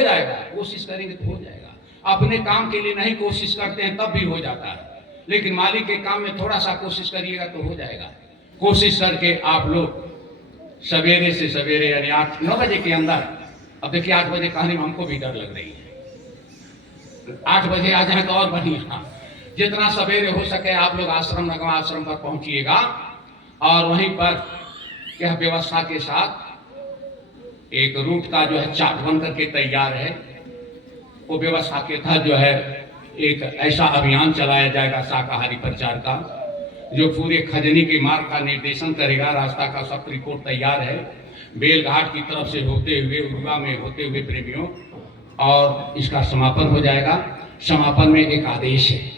जाएगा, कोशिश करेंगे तो हो जाएगा। अपने काम के लिए नहीं कोशिश करते हैं तब भी हो जाता है, लेकिन मालिक के काम में थोड़ा सा कोशिश करिएगा तो हो जाएगा। कोशिश करके आप लोग सवेरे से सवेरे यानी 8-9 बजे के अंदर, अब देखिए 8 बजे कहने में हमको भी डर लग रही है, 8 बजे आ जाए तो और बढ़िया। जितना सवेरे हो सके आप लोग आश्रम नगमा आश्रम पर पहुंचिएगा और वहीं पर यह व्यवस्था के साथ एक रूट का जो है चार्ट बन करके तैयार है, वो व्यवस्था के तहत जो है एक ऐसा अभियान चलाया जाएगा शाकाहारी प्रचार का, जो पूरे खजनी के मार्ग का निर्देशन करेगा। रास्ता का सब रिपोर्ट तैयार है, बेलघाट की तरफ से होते हुए उर्वा में होते हुए प्रेमियों, और इसका समापन हो जाएगा। समापन में एक आदेश है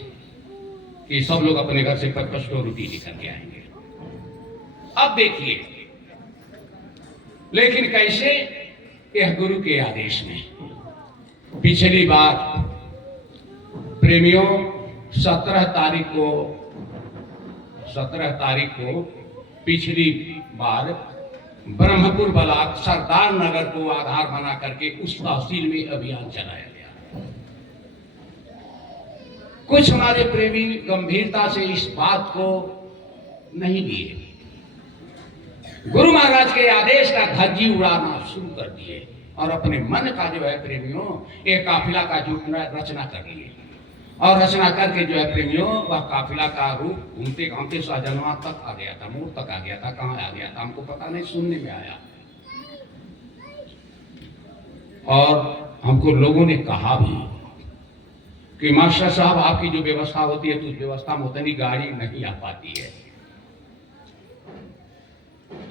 कि सब लोग अपने घर से 25 किलो रोटी लेकर के आएंगे। अब देखिए, लेकिन कैसे, यह गुरु के आदेश में। पिछली बार प्रेमियों 17 तारीख को पिछली बार ब्रह्मपुर ब्लॉक सरदार नगर को आधार बना करके उस तहसील में अभियान चलाया गया। कुछ हमारे प्रेमी गंभीरता से इस बात को नहीं लिए, गुरु महाराज के आदेश का धज्जी उड़ाना शुरू कर दिए और अपने मन का जो है प्रेमियों एक काफिला का जो रचना कर लिए और रचना करके जो है प्रेमियों वह काफिला का रूप घूमते घूमते सहजनवा तक आ गया था, मोड़ तक आ गया था। कहाँ आ गया था हमको पता नहीं, सुनने में आया। और हमको लोगों ने कहा भी कि मास्टर साहब आपकी जो व्यवस्था होती है तो उस व्यवस्था में उतनी गाड़ी नहीं आ पाती है,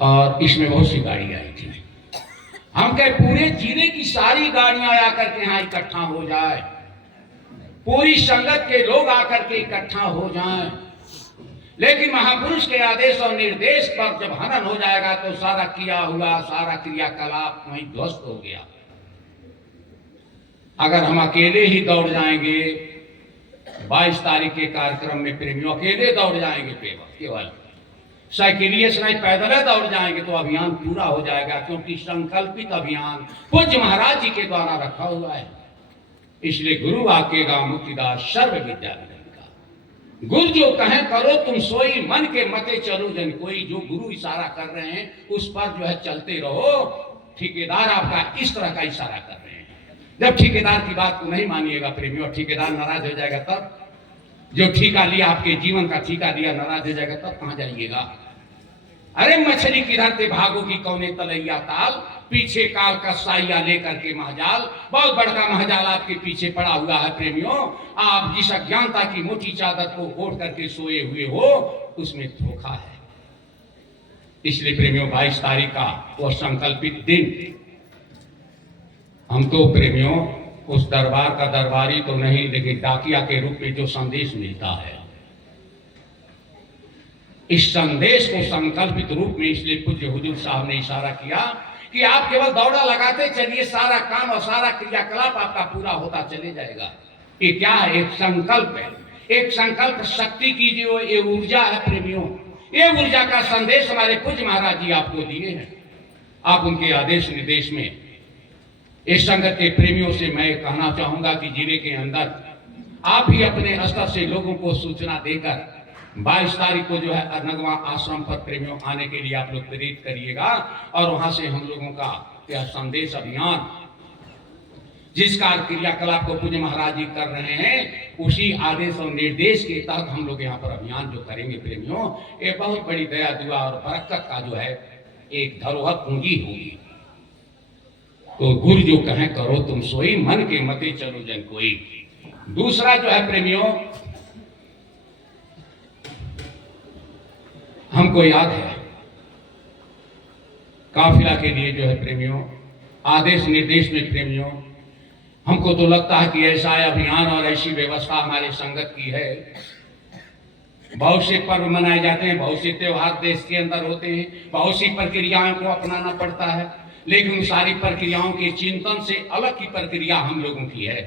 और इसमें बहुत सी गाड़ी आई थी। हम कहे पूरे जिले की सारी गाड़ियां आकर के यहाँ इकट्ठा हो जाए, पूरी संगत के लोग आकर के इकट्ठा हो जाएं, लेकिन महापुरुष के आदेश और निर्देश पर जब हनन हो जाएगा तो सारा किया हुआ सारा क्रियाकलाप वहीं ध्वस्त हो गया। अगर हम अकेले ही दौड़ जाएंगे 22 तारीख के कार्यक्रम में प्रेमियों, अकेले दौड़ जाएंगे केवल साइकिलिए से नहीं पैदल दौड़ जाएंगे तो अभियान पूरा हो जाएगा, क्योंकि संकल्पित अभियान पूज्य महाराज जी के द्वारा रखा हुआ है। इसलिए गुरु आकेगा मुक्तिदास सर्व विद्या का, गुरु जो कहे करो तुम सोई, मन के मते चलो जन कोई। जो गुरु इशारा कर रहे हैं उस पर जो है चलते रहो। ठेकेदार आपका इस तरह का इशारा कर रहे हैं, जब ठेकेदार की बात को नहीं मानिएगा प्रेमियों, ठेकेदार नाराज हो जाएगा, तब जो ठेका लिया आपके जीवन का ठेका लिया नाराज हो जाएगा, तब कहां जाइएगा। अरे मछली किधर से भागोगी कौने तलैया ताल, पीछे काल का साइया लेकर के महाजाल। बहुत बड़का महाजाल आपके पीछे पड़ा हुआ है प्रेमियों। आप जिस अज्ञानता की मोटी चादर को ओढ़ करके सोए हुए हो उसमें धोखा है। इसलिए प्रेमियों 22 तारीख का वो संकल्पित दिन, हम तो प्रेमियों उस दरबार का दरबारी तो नहीं, लेकिन डाकिया के रूप में जो संदेश मिलता है, इस संदेश को संकल्पित रूप में इसलिए पूज्य हुजूर साहब ने इशारा किया कि आप केवल दौड़ा लगाते चलिए, सारा काम और सारा क्रियाकलाप आपका पूरा होता चले जाएगा। ये क्या है? एक संकल्प है, एक संकल्प शक्ति की जो ये ऊर्जा है प्रेमियों, ये ऊर्जा का संदेश हमारे पूज्य महाराज जी आपको दिए हैं। आप उनके आदेश निर्देश में इस संगत के प्रेमियों से मैं कहना चाहूंगा कि जिले के अंदर आप भी अपने स्तर से लोगों को सूचना देकर 22 तारीख को जो है अरनगवा आश्रम पर प्रेमियों आने के लिए आप लोग प्रेरित करिएगा, और वहां से हम लोगों का यह संदेश अभियान जिसका क्रियाकलाप को पूज्य महाराज जी कर रहे हैं, उसी आदेश और निर्देश के तहत हम लोग यहाँ पर अभियान जो करेंगे प्रेमियों, ये बहुत बड़ी दया दुआ और बरकत का जो है एक धरोहर पूंजी होगी। तो गुरु जो कहें करो तुम सोई, मन के मते चलो जन कोई। दूसरा जो है प्रेमियों, हमको याद है काफिला के लिए जो है प्रेमियों आदेश निर्देश में प्रेमियों, हमको तो लगता है कि ऐसा अभियान और ऐसी व्यवस्था हमारे संगत की है। बहुत से पर्व मनाए जाते हैं, बहुत से त्योहार देश के अंदर होते हैं, बहुत सी प्रक्रियाओं को अपनाना पड़ता है, लेकिन उन सारी प्रक्रियाओं के चिंतन से अलग की प्रक्रिया हम लोगों की है।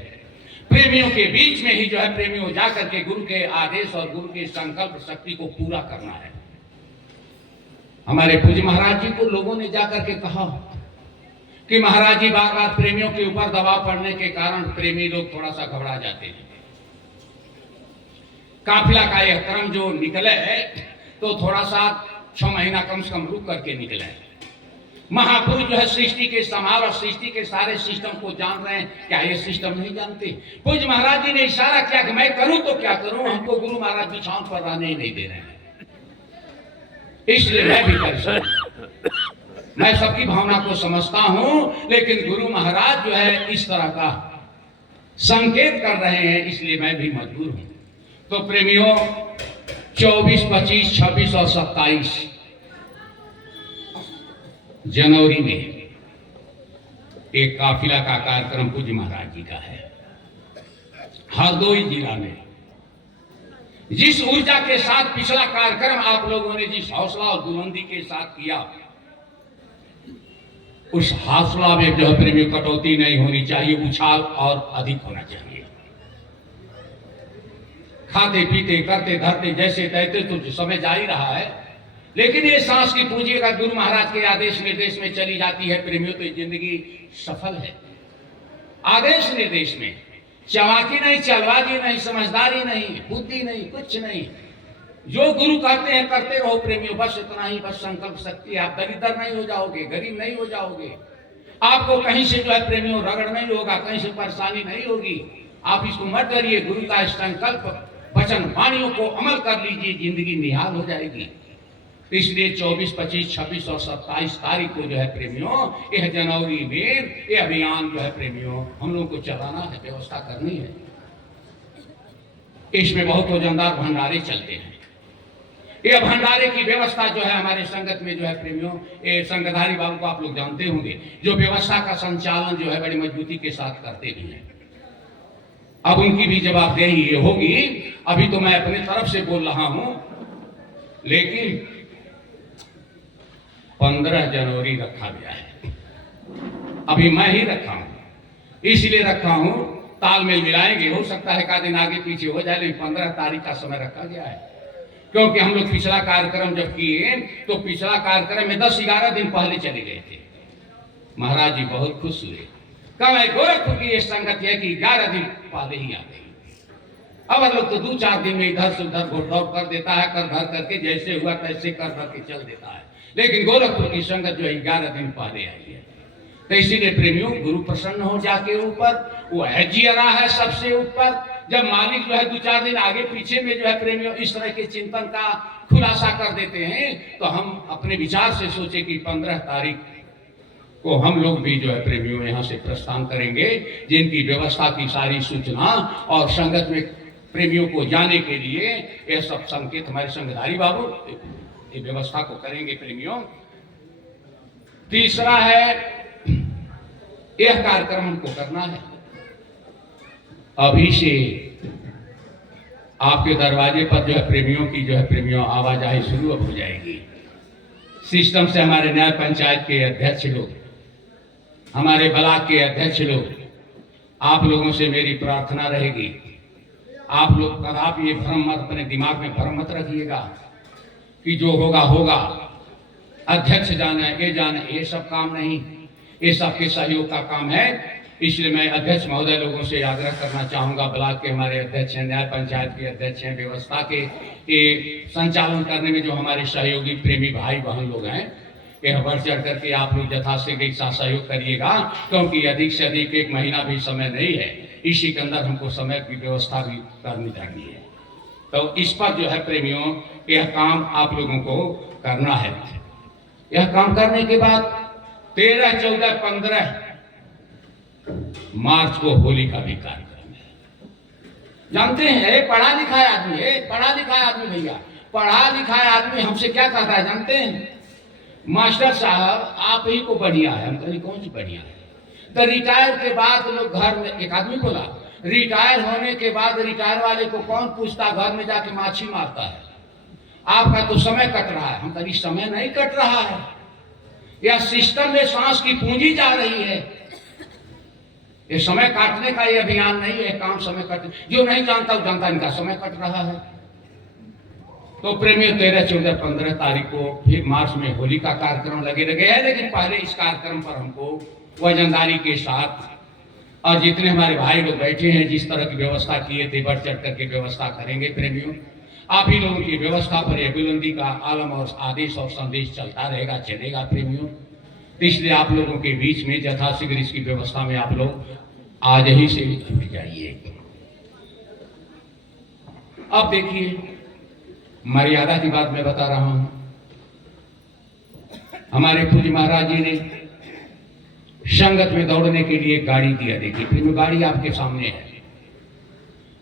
प्रेमियों के बीच में ही जो है प्रेमियों जाकर के गुरु के आदेश और गुरु के संकल्प शक्ति को पूरा करना है। हमारे पूज्य महाराज जी को लोगों ने जाकर के कहा कि महाराज जी बार बार प्रेमियों के ऊपर दबाव पड़ने के कारण प्रेमी लोग थोड़ा सा घबरा जाते हैं। काफिला का यह क्रम जो निकले है तो थोड़ा सा 6 महीना कम से कम रुक करके निकले। महापुरुष जो है सृष्टि के समाल और सृष्टि के सारे सिस्टम को जान रहे हैं, क्या ये सिस्टम नहीं जानते? पूज्य महाराज जी ने इशारा किया कि मैं करूं तो क्या करूं, हमको गुरु महाराज बिछावन पर रहने ही नहीं दे रहे हैं, इसलिए मैं भी कर सकता। मैं सबकी भावना को समझता हूं, लेकिन गुरु महाराज जो है इस तरह का संकेत कर रहे हैं, इसलिए मैं भी मजबूर हूं। तो प्रेमियों 24, 25, 26 और 27 जनवरी में एक काफिला का कार्यक्रम पूज्य महाराज जी का है। हरदोई जिला में जिस ऊर्जा के साथ पिछला कार्यक्रम आप लोगों ने जिस हौसला और बुलंदी के साथ किया, उस हौसला में जो है प्रेमी कटौती नहीं होनी चाहिए, उछाल और अधिक होना चाहिए। खाते पीते करते धरते जैसे तैसे तो समय जा ही रहा है, लेकिन ये सांस की पूंजी अगर गुरु महाराज के आदेश निर्देश में चली जाती है प्रेमियों, तो जिंदगी सफल है। आदेश निर्देश में चालाकी नहीं, चालबाजी नहीं, समझदारी नहीं, बुद्धि नहीं, कुछ नहीं। जो गुरु कहते हैं करते रहो प्रेमियों, बस इतना ही, बस संकल्प शक्ति। आप दरिद्र नहीं हो जाओगे, गरीब नहीं हो जाओगे, आपको कहीं से जो है प्रेमियों रगड़ नहीं होगा, कहीं से परेशानी नहीं होगी। आप इसको मत डरिए, गुरु का संकल्प वचन वाणियों को अमल कर लीजिए, जिंदगी निहाल हो जाएगी। इसलिए 24, 25, 26 और 27 तारीख को जो है प्रेमियों, यह जनवरी में यह अभियान जो है प्रेमियों हम लोगों को चलाना है, व्यवस्था करनी है। इसमें बहुत वजनदार भंडारे चलते हैं। यह भंडारे की व्यवस्था जो है हमारे संगत में जो है प्रेमियों, ये संगधारी बाबू को आप लोग जानते होंगे, जो व्यवस्था का संचालन जो है बड़ी मजबूती के साथ करते भी हैं। अब उनकी भी जवाबदेही ये होगी। अभी तो मैं अपनी तरफ से बोल रहा हूं, लेकिन 15 जनवरी रखा गया है। अभी मैं ही रखा हूं, इसलिए रखा हूं, तालमेल मिलाएंगे, हो सकता है का दिन आगे पीछे हो जाए, लेकिन 15 तारीख का समय रखा गया है। क्योंकि हम लोग पिछला कार्यक्रम जब किए तो पिछला कार्यक्रम में 10-11 दिन पहले चले गए थे। महाराज जी बहुत खुश हुए, कल गोरखपुर की ये संगत है कि 11 दिन पहले ही आ गई। अब हम लोग तो 2-4 दिन में इधर से उधर घुड़दौड़ कर देता है, कर धर करके जैसे हुआ तैसे कर धर के चल देता है। लेकिन गोरखपुर की संगत जो है 11 दिन पहले आई है। तो इसीलिए प्रेमियों, गुरु प्रसन्न हो जाके ऊपर, वो है जियरा है सबसे ऊपर। जब मालिक जो है 2-4 दिन आगे पीछे में जो है प्रेमियों इस तरह के चिंतन का खुलासा कर देते हैं, तो हम अपने विचार से सोचे कि 15 तारीख को हम लोग भी जो है प्रेमियों यहाँ से प्रस्थान करेंगे, जिनकी व्यवस्था की सारी सूचना और संगत में प्रेमियों को जाने के लिए यह सब संकेत हमारे संगधारी बाबू ये व्यवस्था को करेंगे प्रेमियों। तीसरा है, यह कार्यक्रम हमको करना है। अभी से आपके दरवाजे पर जो है प्रेमियों की जो है प्रेमियों आवाजाही शुरू अब हो जाएगी। सिस्टम से हमारे न्याय पंचायत के अध्यक्ष लोग, हमारे ब्लॉक के अध्यक्ष लोग, आप लोगों से मेरी प्रार्थना रहेगी, आप लोग कदापि ये भ्रम मत, अपने दिमाग में भ्रम मत रखिएगा कि जो होगा होगा, अध्यक्ष जाने ये जाने, ये सब काम नहीं, ये सबके सहयोग का काम है। इसलिए मैं अध्यक्ष महोदय लोगों से आग्रह करना चाहूँगा, ब्लॉक के हमारे अध्यक्ष हैं, न्याय पंचायत के अध्यक्ष हैं, व्यवस्था के ये संचालन करने में जो हमारे सहयोगी प्रेमी भाई बहन लोग हैं, यह बढ़ चढ़ करके आप लोग यथाशीघ्र एक साथ सहयोग करिएगा, क्योंकि अधिक से अधिक 1 महीना भी समय नहीं है, इसी के अंदर हमको समय की व्यवस्था भी करनी चाहिए। तो इस पर जो है प्रेमियों यह काम आप लोगों को करना है। यह काम करने के बाद 13, 14, 15 मार्च को होली का भी कार्यक्रम है। जानते हैं, पढ़ा लिखा आदमी है, पढ़ा लिखा आदमी भैया, पढ़ा लिखा आदमी हमसे क्या कहता है जानते हैं? मास्टर साहब आप ही को बढ़िया है। हम कहीं कौन सी बढ़िया है? तो रिटायर के बाद लोग घर में, एक आदमी बोला रिटायर होने के बाद रिटायर वाले को कौन पूछता, घर में जाके माछी मारता है, आपका तो समय कट रहा है। हम कहीं समय नहीं कट रहा है, यह सिस्टम में सांस की पूंजी जा रही है। ये समय काटने का ये अभियान नहीं है, काम समय कट, जो नहीं जानता वो जानता, इनका समय कट रहा है। तो प्रेमियों 13, 14, 15 तारीख को फिर मार्च में होली का कार्यक्रम लगे हैं, लेकिन पहले इस कार्यक्रम पर हमको वजनदारी के साथ और जितने हमारे भाई लोग बैठे हैं जिस तरह की व्यवस्था किए थे, बढ़ चढ़ करके व्यवस्था करेंगे प्रेमियों। आप ही लोगों की व्यवस्था पर यह बुलंदी का आलम और आदेश और संदेश चलता रहेगा, चलेगा प्रेमियों। इसलिए आप लोगों के बीच में यथाशीघ्र इसकी व्यवस्था में आप लोग आज ही से जुट जाइए। अब देखिए, मर्यादा की बात मैं बता रहा हूं। हमारे पूज्य महाराज जी ने संगत में दौड़ने के लिए गाड़ी दिया। देखिए प्रेमियों, गाड़ी आपके सामने है।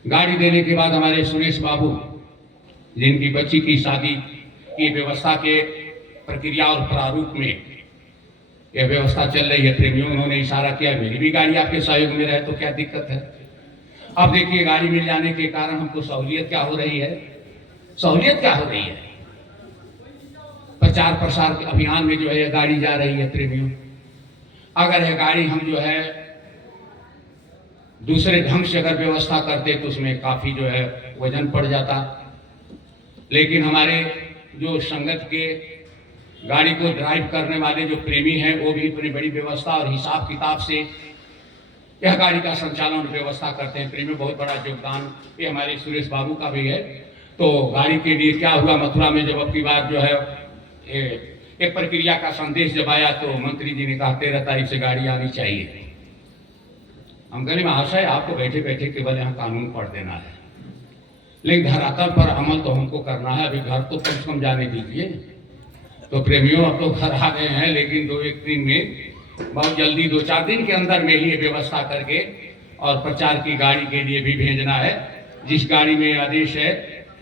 गाड़ी देने के बाद हमारे सुरेश बाबू, जिनकी बच्ची की शादी की व्यवस्था के प्रक्रिया और प्रारूप में यह व्यवस्था चल रही है प्रेमियों, उन्होंने इशारा किया मेरी भी गाड़ी आपके सहयोग में रहे तो क्या दिक्कत है। अब देखिए, गाड़ी मिल जाने के कारण हमको सहूलियत क्या हो रही है, सहूलियत क्या हो रही है, प्रचार प्रसार के अभियान में जो है गाड़ी जा रही है प्रेमियों। अगर यह गाड़ी हम जो है दूसरे ढंग से अगर व्यवस्था करते तो उसमें काफी जो है वजन पड़ जाता, लेकिन हमारे जो संगत के गाड़ी को ड्राइव करने वाले जो प्रेमी हैं वो भी इतनी बड़ी व्यवस्था और हिसाब किताब से यह गाड़ी का संचालन और व्यवस्था करते हैं। प्रेमी बहुत बड़ा योगदान ये हमारे सुरेश बाबू का भी है। तो गाड़ी के लिए क्या हुआ, मथुरा में जब अब की बार जो है एक प्रक्रिया का संदेश जब आया तो मंत्री जी ने कहा 13 तारीख से गाड़ी आनी चाहिए। हम कहे महाशय आपको बैठे बैठे केवल यहाँ कानून पढ़ देना है, लेकिन धरातल पर अमल तो हमको करना है। अभी घर तो कम से कम जाने दीजिए। तो प्रेमियों अब तो घर आ गए हैं, लेकिन 2-1 दिन में बहुत जल्दी 2-4 दिन के अंदर में ही व्यवस्था करके और प्रचार की गाड़ी के लिए भी भेजना है। जिस गाड़ी में आदेश है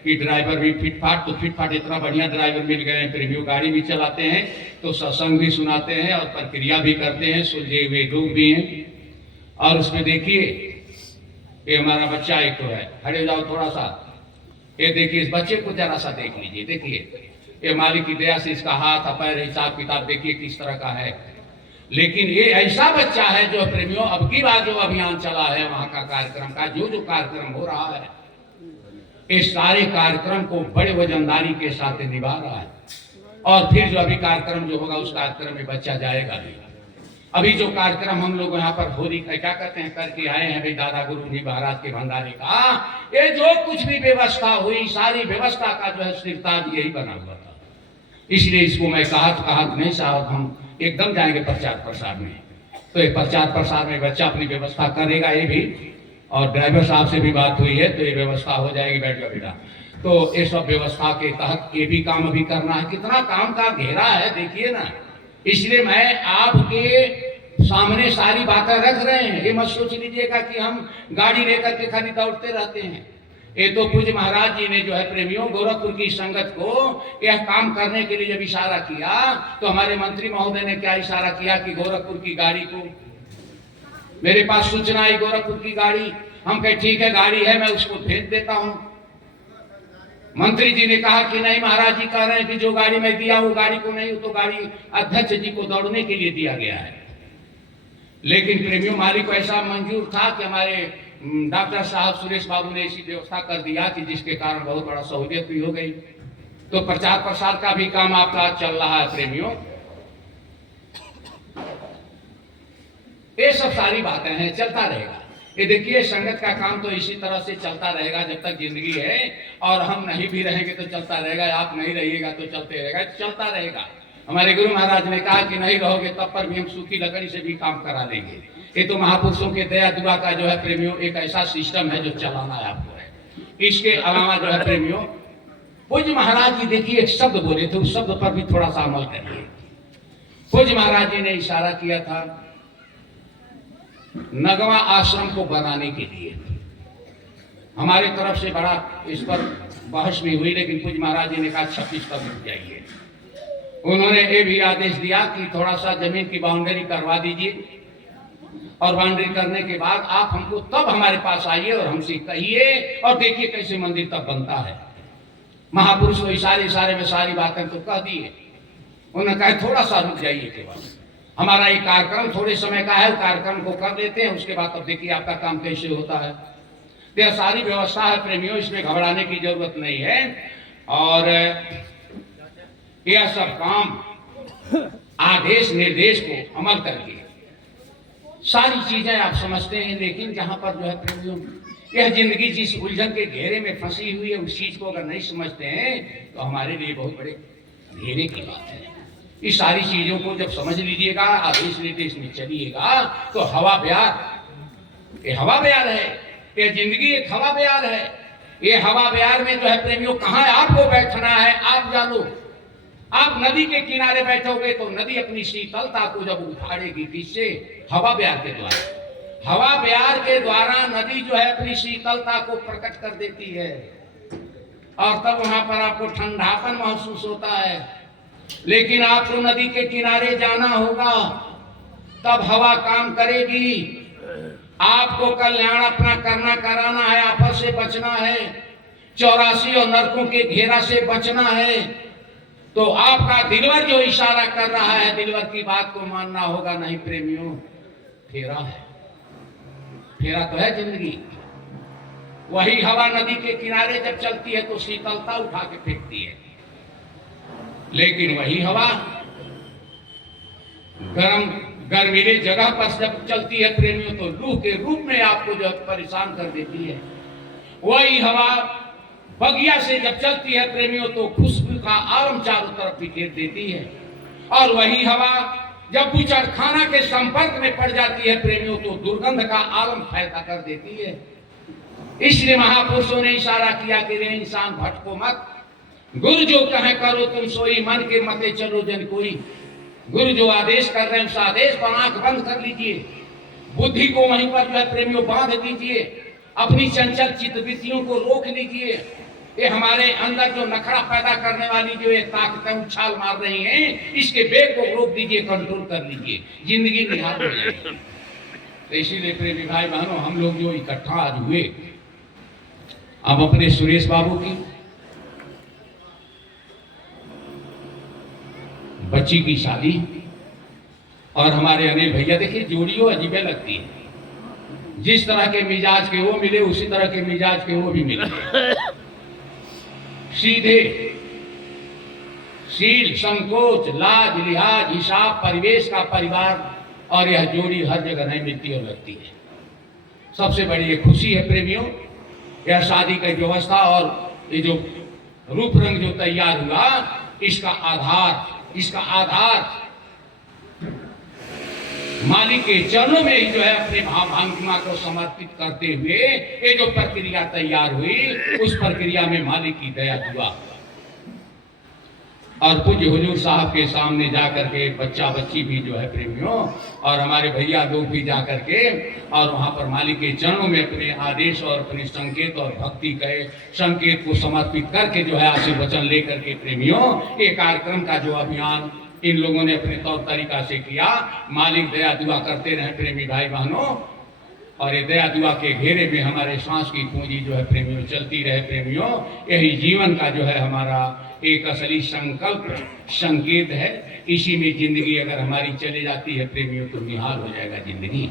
कि ड्राइवर भी फिटफाट, तो फिटफाट इतना बढ़िया ड्राइवर मिल गए हैं। प्रेमियों गाड़ी भी चलाते हैं तो सत्संग भी सुनाते हैं और प्रक्रिया भी करते हैं, सुलझे हुए लोग भी हैं। और उसमें देखिए ये हमारा बच्चा एक तो है, खड़े जाओ थोड़ा सा, ये देखिए इस बच्चे को जरा सा देख लीजिए। देखिए ये मालिक की दया से इसका हाथ पैर हिसाब किताब देखिए किस तरह का है। लेकिन ये ऐसा बच्चा है जो प्रेमियों अब की बार जो अभियान चला है वहां का कार्यक्रम का जो कार्यक्रम हो रहा है, इस सारे कार्यक्रम को बड़े वजनदारी के साथ निभा रहा है। और फिर जो अभी कार्यक्रम जो होगा उस कार्यक्रम में बच्चा जाएगा नहीं। अभी जो कार्यक्रम हम लोग यहाँ पर होली क्या कहते हैं करके आए हैं भाई दादा गुरु जी महाराज के भंडारे का, ये जो कुछ भी व्यवस्था हुई सारी व्यवस्था का जो है सिरताज यही बना हुआ था। इसलिए इसको मैं कहा नहीं साहब हम एकदम जाएंगे प्रचार प्रसार में। तो ये प्रचार प्रसार में बच्चा अपनी व्यवस्था करेगा ये भी, और ड्राइवर साहब से भी बात हुई है तो ये व्यवस्था हो जाएगी। बैठ जाओ बेटा। तो ये सब व्यवस्था के तहत ये भी काम अभी करना है। कितना काम का घेरा है देखिए ना। इसलिए मैं आपके सामने सारी बातें रख रहे हैं। ये मत सोच लीजिएगा कि हम गाड़ी लेकर के खाली दौड़ते रहते हैं। ये तो पूज्य महाराज जी ने जो है प्रेमियों गोरखपुर की संगत को यह काम करने के लिए जब इशारा किया तो हमारे मंत्री महोदय ने क्या इशारा किया कि गोरखपुर की गाड़ी को, मेरे पास सूचना आई गोरखपुर की गाड़ी, हम कहे ठीक है गाड़ी है मैं उसको भेज देता हूं। मंत्री जी ने कहा कि नहीं महाराज जी कह रहे हैं कि जो गाड़ी मैं दिया वो गाड़ी को नहीं, तो गाड़ी अध्यक्ष जी को दौड़ने के लिए दिया गया है। लेकिन प्रेमियों मालिक को ऐसा मंजूर था कि हमारे डॉक्टर साहब सुरेश बाबू ने ऐसी व्यवस्था कर दिया कि जिसके कारण बहुत बड़ा सहूलियत भी हो गई। तो प्रचार प्रसार का भी काम आपका चल रहा है प्रेमियों। ये सब सारी बातें हैं, चलता रहेगा। ये देखिए संगत का काम तो इसी तरह से चलता रहेगा जब तक जिंदगी है, और हम नहीं भी रहेंगे तो चलता रहेगा, आप नहीं रहिएगा तो चलते रहेगा, चलता रहेगा। हमारे गुरु महाराज ने कहा कि नहीं रहोगे तब पर भी हम सूखी लकड़ी से भी काम करा लेंगे। ये तो महापुरुषों के दया दुआ का जो है प्रेमियों एक ऐसा सिस्टम है जो चलाना है आपको है। इसके अलावा जो है प्रेमियों पूज्य महाराज जी देखिए एक शब्द बोले थे, उस शब्द पर भी थोड़ा सा अमल करिए। पूज्य महाराज जी ने इशारा किया था नगवा आश्रम को बनाने के लिए। हमारे तरफ से बड़ा इस पर बहस भी हुई, लेकिन पूज्य महाराज जी ने कहा 26 पर रुक जाइए। उन्होंने ये भी आदेश दिया कि थोड़ा सा जमीन की बाउंड्री करवा दीजिए, और बाउंड्री करने के बाद आप हमको तब हमारे पास आइए और हमसे कहिए और देखिए कैसे मंदिर तब बनता है। महापुरुष को इशारे में सारी बातें तो कह दिए। उन्होंने कहा थोड़ा सा रुक जाइए केवल, हमारा ये कार्यक्रम थोड़े समय का है, कार्यक्रम को कर देते हैं, उसके बाद तब देखिए आपका काम कैसे होता है। तो यह सारी व्यवस्था है प्रेमियों, इसमें घबराने की जरूरत नहीं है। और यह सब काम आदेश निर्देश को अमल करके सारी चीजें आप समझते हैं। लेकिन जहां पर जो है प्रेमियों यह जिंदगी जिस उलझन के घेरे में फंसी हुई है उस चीज को अगर नहीं समझते हैं तो हमारे लिए बहुत बड़े घेरे की बात है। इस सारी चीजों को जब समझ लीजिएगा, आदेश निर्देश में चलिएगा, तो हवा बयार, ये हवा बयार है, ये जिंदगी एक हवा बयार है। ये हवा बयार में जो है प्रेमियों कहाँ आपको बैठना है आप जानो। आप नदी के किनारे बैठोगे तो नदी अपनी शीतलता को जब उठाड़ेगी किससे? हवा बयार के द्वारा। हवा बयार के द्वारा नदी जो है अपनी शीतलता को प्रकट कर देती है, और तब वहां पर आपको ठंडापन महसूस होता है। लेकिन आपको नदी के किनारे जाना होगा, तब हवा काम करेगी। आपको कल्याण अपना करना कराना है, आफत से बचना है, 84 और नरकों के घेरा से बचना है। तो आपका दिलवर जो इशारा कर रहा है, दिलवर की बात को मानना होगा। नहीं प्रेमियों, फेरा है, फेरा तो है जिंदगी। वही हवा नदी के किनारे जब चलती है तो शीतलता उठा के फेंकती है, लेकिन वही हवा गर्मीले जगह पर जब चलती है प्रेमियों तो लू के रूप में आपको जो परेशान कर देती है। वही हवा बगिया से जब चलती है प्रेमियों तो खुशबू का आलम चारों तरफ बिखेर देती है। और वही हवा जब बुचड़खाना के संपर्क में पड़ जाती है प्रेमियों तो दुर्गंध का आलम पैदा कर देती है। इसलिए महापुरुषों ने इशारा किया कि रे इंसान भटको मत, गुरु जो कहे करो तुम सोई, मन के मते चलो जन कोई। गुरु जो आदेश कर रहे हैं उस आदेश पर आंख बंद कर लीजिए, बुद्धि को वहीं पर जो है प्रेमियों बांध दीजिए, अपनी चंचल चित्तवृत्तियों को रोक लीजिए। ये हमारे अंदर जो नखरा पैदा करने वाली जो ये ताकतें उछाल मार रही हैं, इसके वेग को रोक दीजिए, कंट्रोल कर लीजिए, जिंदगी निहाल हो जाएगी। तो इसीलिए प्रेमी भाई बहनों, हम लोग जो इकट्ठा आज हुए, अब अपने सुरेश बाबू की बच्ची की शादी और हमारे अनिल भैया, देखिए जोड़ियों अजीबे लगती है। जिस तरह के मिजाज के वो मिले उसी तरह के मिजाज के वो भी मिले। सीधे, शील, संकोच, लाज, लिहाज, हिसाब, परिवेश का परिवार, और यह जोड़ी हर जगह नहीं मिलती और लगती है। सबसे बड़ी ये खुशी है प्रेमियों, यह शादी की व्यवस्था और ये जो रूप रंग जो तैयार हुआ, इसका आधार मालिक के चरणों में ही जो है अपने भावनात्मा को समर्पित करते हुए ये जो प्रक्रिया तैयार हुई, उस प्रक्रिया में मालिक की दया हुआ। और पूज्य हुजूर साहब के सामने जाकर के बच्चा बच्ची भी जो है प्रेमियों और हमारे भैया लोग भी जाकर के और वहां पर मालिक के चरणों में अपने आदेश और अपने संकेत और भक्ति के संकेत को समर्पित करके जो है आशीर्वचन लेकर के प्रेमियों ये कार्यक्रम का जो अभियान इन लोगों ने अपने तौर तरीका से किया। मालिक दया दुआ करते रहे प्रेमी भाई बहनों, और ये दया दुआ के घेरे में हमारे सांस की पूंजी जो है प्रेमियों चलती रहे प्रेमियों। यही जीवन का जो है हमारा एक असली संकल्प संकेत है। इसी में जिंदगी अगर हमारी चली जाती है प्रेमियों तो निहाल हो जाएगा जिंदगी।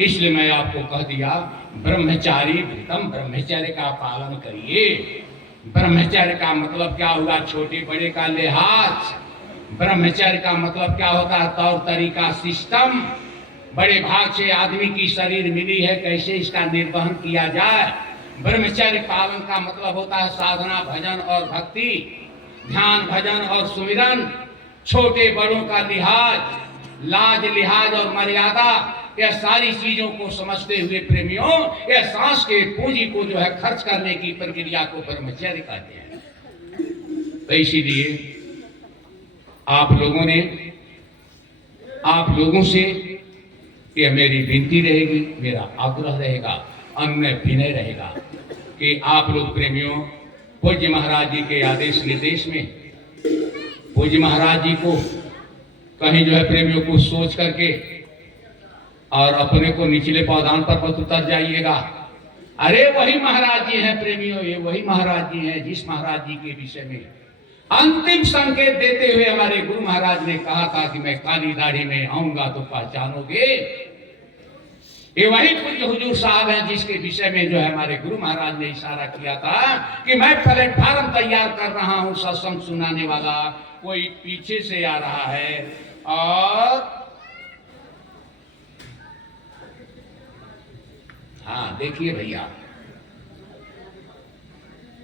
इसलिए मैं आपको कह दिया, ब्रह्मचारी भृतम, ब्रह्मचर्य का पालन करिए। ब्रह्मचर्य का मतलब क्या हुआ? छोटे बड़े का लिहाज। ब्रह्मचर्य का मतलब क्या होता है? तौर तरीका, सिस्टम। बड़े भाग से आदमी की शरीर मिली है, कैसे इसका निर्वहन किया जाए। ब्रह्मचर्य पालन का मतलब होता है साधना, भजन और भक्ति, ध्यान, भजन और सुमिरन, छोटे बड़ों का लिहाज, लाज, लिहाज और मर्यादा, यह सारी चीजों को समझते हुए प्रेमियों यह सांस के पूंजी को जो है खर्च करने की प्रक्रिया को ब्रह्मचर्य कहते हैं। तो इसीलिए आप लोगों से यह मेरी विनती रहेगी, मेरा आग्रह रहेगा, अन्य विनय रहेगा कि आप लोग प्रेमियों पूज्य महाराज जी के आदेश निर्देश में पूज्य महाराज जी को कहीं जो है प्रेमियों को सोच करके और अपने को निचले पावदान पर मत उतर जाइएगा। अरे वही महाराज जी हैं प्रेमियों, ये वही महाराज जी हैं जिस महाराज जी के विषय में अंतिम संकेत देते हुए हमारे गुरु महाराज ने कहा था कि मैं काली दाढ़ी में आऊंगा तो पहचानोगे। ये वही पूज्य हुजूर साहब हैं जिसके विषय में जो है हमारे गुरु महाराज ने इशारा किया था कि मैं प्लेटफार्म तैयार कर रहा हूं, सत्संग सुनाने वाला कोई पीछे से आ रहा है। और हाँ देखिए भैया,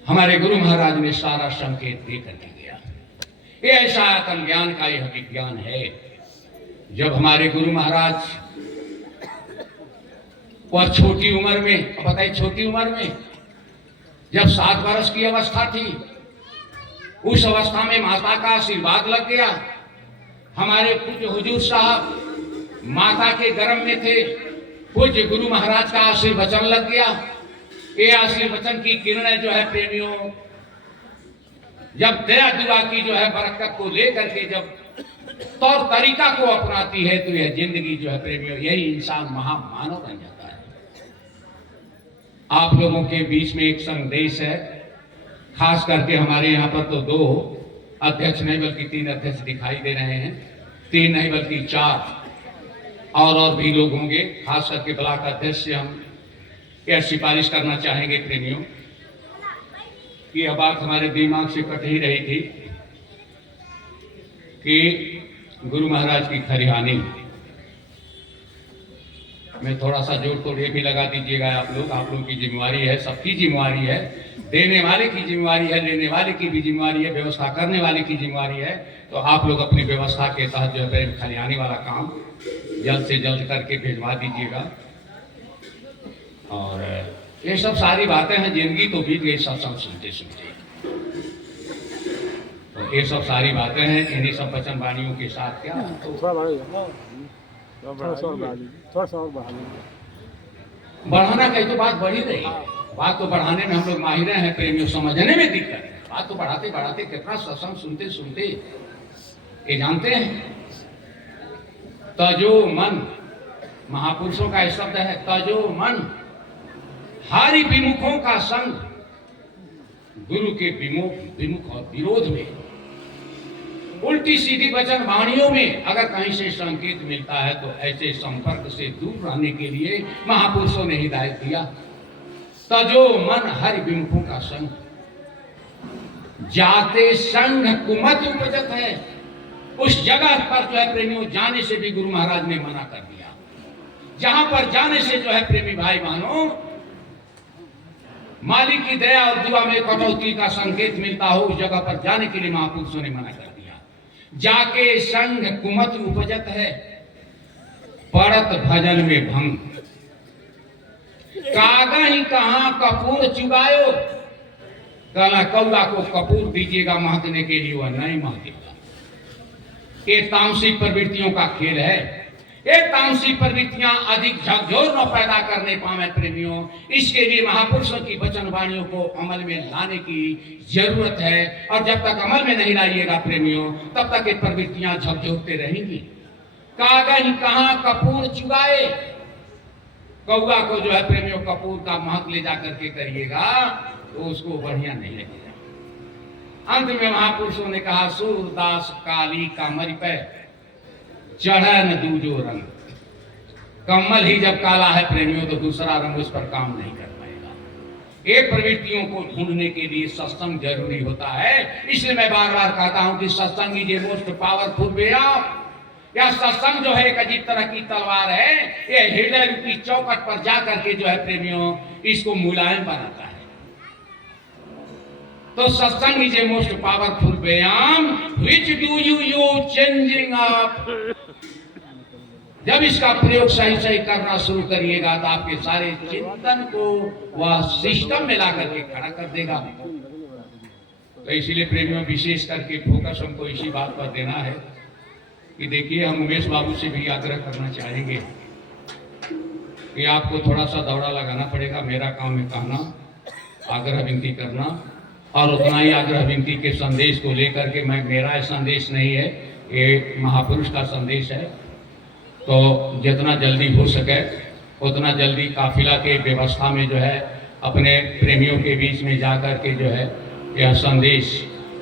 हमारे गुरु महाराज ने सारा संकेत दे करके गया। ये ऐसा आत्म ज्ञान का यह विज्ञान है। जब हमारे गुरु महाराज वह छोटी उम्र में, बताइए छोटी उम्र में जब 7 वर्ष की अवस्था थी, उस अवस्था में माता का आशीर्वाद लग गया। हमारे पूज्य हुजूर साहब माता के गर्भ में थे, पूज्य गुरु महाराज का आशीर्वचन लग गया। ये आशीर्वचन की किरणें जो है प्रेमियों जब दया दुआ की जो है बरकत को लेकर के जब तौर तरीका को अपनाती है तो यह जिंदगी जो है प्रेमियों यही इंसान महामानव बन जाता है। आप लोगों के बीच में एक संदेश है, खास करके हमारे यहाँ पर तो 2 अध्यक्ष नहीं बल्कि 3 अध्यक्ष दिखाई दे रहे हैं, 3 नहीं बल्कि 4 और भी लोग होंगे। खास करके ब्लॉक अध्यक्ष से हम यह सिफारिश करना चाहेंगे प्रेमियों कि यह बात हमारे दिमाग से कट ही रही थी कि गुरु महाराज की खरिहानी में थोड़ा सा जोड़ तोड़ ये भी लगा दीजिएगा आप लोगों की जिम्मेवारी है, सबकी जिम्मेवारी है, देने वाले की जिम्मेवारी है, लेने वाले की भी जिम्मेवारी है, व्यवस्था करने वाले की जिम्मेवारी है। तो आप लोग अपनी व्यवस्था के तहत जो है खलिहानी वाला काम जल्द से जल्द करके भिजवा दीजिएगा। और ये सब सारी बातें हैं, जिंदगी तो बीत गई सत्संग सुनते सुनते। तो ये सब सारी बातें हैं, इन्हीं सब वचन वाणियों के साथ क्या थोड़ा बढ़ाइए, थोड़ा सा और बढ़ा लीजिए, थोड़ा सा और बढ़ा लीजिए। बढ़ाना कहीं तो बात बढ़ी रही, बात तो बढ़ाने में हम लोग माहिर हैं, प्रेमियों समझने में दिक्कत है। बात तो बढ़ाते बढ़ाते कितना सत्संग सुनते सुनते ये जानते हैं। तजो मन, महापुरुषों का शब्द है, तजो मन, हारि विमुखों का संग, गुरु के विमुख और विरोध में, उल्टी सीधी वचन वाणियों में अगर कहीं से संकेत मिलता है तो ऐसे संपर्क से दूर रहने के लिए महापुरुषों ने हिदायत दिया। तजो मन हरि विमुखों का संग, जाते संग कुमत उपजत है। उस जगह पर जो है प्रेमियों जाने से भी गुरु महाराज ने मना कर दिया। जहां पर जाने से जो है प्रेमी भाई बहनों मालिक की दया और दुआ में कटौती का संकेत मिलता हो, उस जगह पर जाने के लिए महापुरुषों ने मना कर दिया। जाके संग कुमत उपजत है, पड़त भजन में भंग, कागा ही कहां कपूर चुगायो, कहला कौआ को कपूर दीजिएगा महकने के लिए, वह नहीं महकेगा। ये तामसिक प्रवृत्तियों का खेल है। ये तामसिक प्रवृत्तियां अधिक झकझोर न पैदा करने पावे प्रेमियों, इसके लिए महापुरुषों की वचन वाणियों को अमल में लाने की जरूरत है। और जब तक अमल में नहीं लाइएगा प्रेमियों, तब तक ये प्रवृत्तियां झकझोरते रहेंगी। कागज कहां कपूर चुगाए, कौआ को जो है प्रेमियों कपूर का महक ले जा करके करिएगा तो उसको बढ़िया नहीं लगेगा। अंत में महापुरुषों ने कहा, सूरदास काली कामरी पे चढ़ा न दूजो रंग, कमल ही जब काला है प्रेमियों तो दूसरा रंग उस पर काम नहीं कर पाएगा। एक प्रवृत्तियों को ढूंढने के लिए सत्संग जरूरी होता है। इसलिए मैं बार बार कहता हूं कि सत्संग is a most powerful way of, या सत्संग जो है एक अजीब तरह की तलवार है। ये हृदय रूपी चौकट पर जा करके जो है प्रेमियों इसको मुलायम बनाता है। तो सत्संग इज ए मोस्ट पावरफुल व्यायाम which do you changing up. जब इसका प्रयोग सही सही करना शुरू करिएगा तो आपके सारे चिंतन को वह सिस्टम में ला करके खड़ा कर देगा। तो इसीलिए प्रेमियों विशेष करके फोकस हमको इसी बात पर देना है कि देखिए, हम उमेश बाबू से भी आग्रह करना चाहेंगे कि आपको थोड़ा सा दौड़ा लगाना पड़ेगा। मेरा काम है कहना, आग्रह विनती करना, और उतना ही आग्रह विनती के संदेश को लेकर के मेरा संदेश नहीं है, ये महापुरुष का संदेश है। तो जितना जल्दी हो सके उतना जल्दी काफिला के व्यवस्था में जो है अपने प्रेमियों के बीच में जा कर के जो है यह संदेश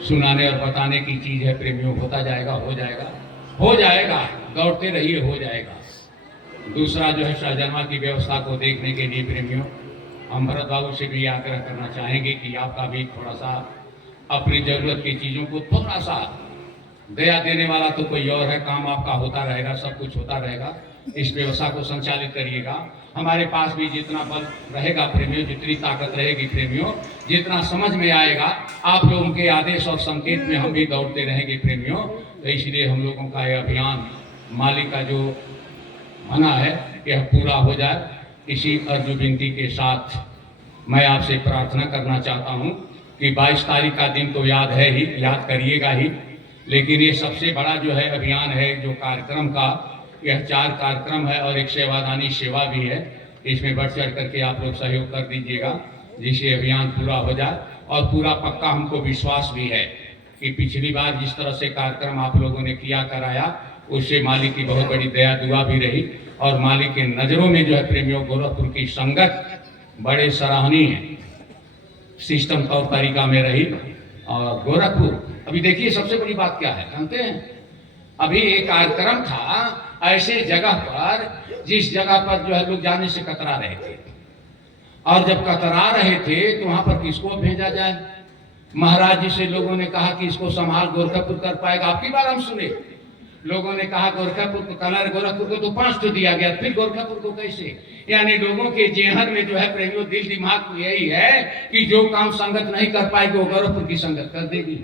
सुनाने और बताने की चीज़ है प्रेमियों। होता जाएगा, हो जाएगा, हो जाएगा, दौड़ते रहिए, हो जाएगा। दूसरा जो है सहजन्मा की व्यवस्था को देखने के लिए प्रेमियों हम भरत बाबू से भी आग्रह करना चाहेंगे कि आपका भी थोड़ा सा अपनी जरूरत की चीज़ों को थोड़ा सा, दया देने वाला तो कोई और है, काम आपका होता रहेगा, सब कुछ होता रहेगा। इस व्यवस्था को संचालित करिएगा। हमारे पास भी जितना बल रहेगा प्रेमियों, जितनी ताकत रहेगी प्रेमियों, जितना समझ में आएगा, आप लोगों के आदेश और संकेत में हम भी दौड़ते रहेंगे प्रेमियों। तो इसलिए हम लोगों का यह अभियान मालिक का जो मना है यह पूरा हो जाए। इसी अर्जुन विनती के साथ मैं आपसे प्रार्थना करना चाहता हूं कि 22 तारीख का दिन तो याद है ही, याद करिएगा ही, लेकिन ये सबसे बड़ा जो है अभियान है जो कार्यक्रम का, यह 4 कार्यक्रम है और एक सेवादानी सेवा भी है। इसमें बढ़ चढ़ करके आप लोग सहयोग कर दीजिएगा जिससे अभियान पूरा हो जाए। और पूरा पक्का हमको विश्वास भी है कि पिछली बार जिस तरह से कार्यक्रम आप लोगों ने किया कराया, उससे मालिक की बहुत बड़ी दया दुआ भी रही और मालिक के नज़रों में जो है प्रेमियों गोरखपुर की संगत बड़े सराहनीय है, सिस्टम तौर तरीका में रही। और गोरखपुर अभी देखिए सबसे बड़ी बात क्या है जानते हैं, अभी एक कार्यक्रम था ऐसे जगह पर जिस जगह पर जो है लोग जाने से कतरा रहे थे, और जब कतरा रहे थे तो वहां पर किसको भेजा जाए, महाराज जी से लोगों ने कहा कि इसको संभाल, गोरखपुर कर पाएगा? आपकी बात हम सुने। लोगों ने कहा गोरखपुर को करना, गोरखपुर को तो 5 तो दिया गया, फिर गोरखपुर को कैसे? यानी लोगों के जेहन में जो है प्रेमियों, दिल दिमाग में यही है कि जो काम संगत नहीं कर पाएगी वो गोरखपुर की संगत कर देगी।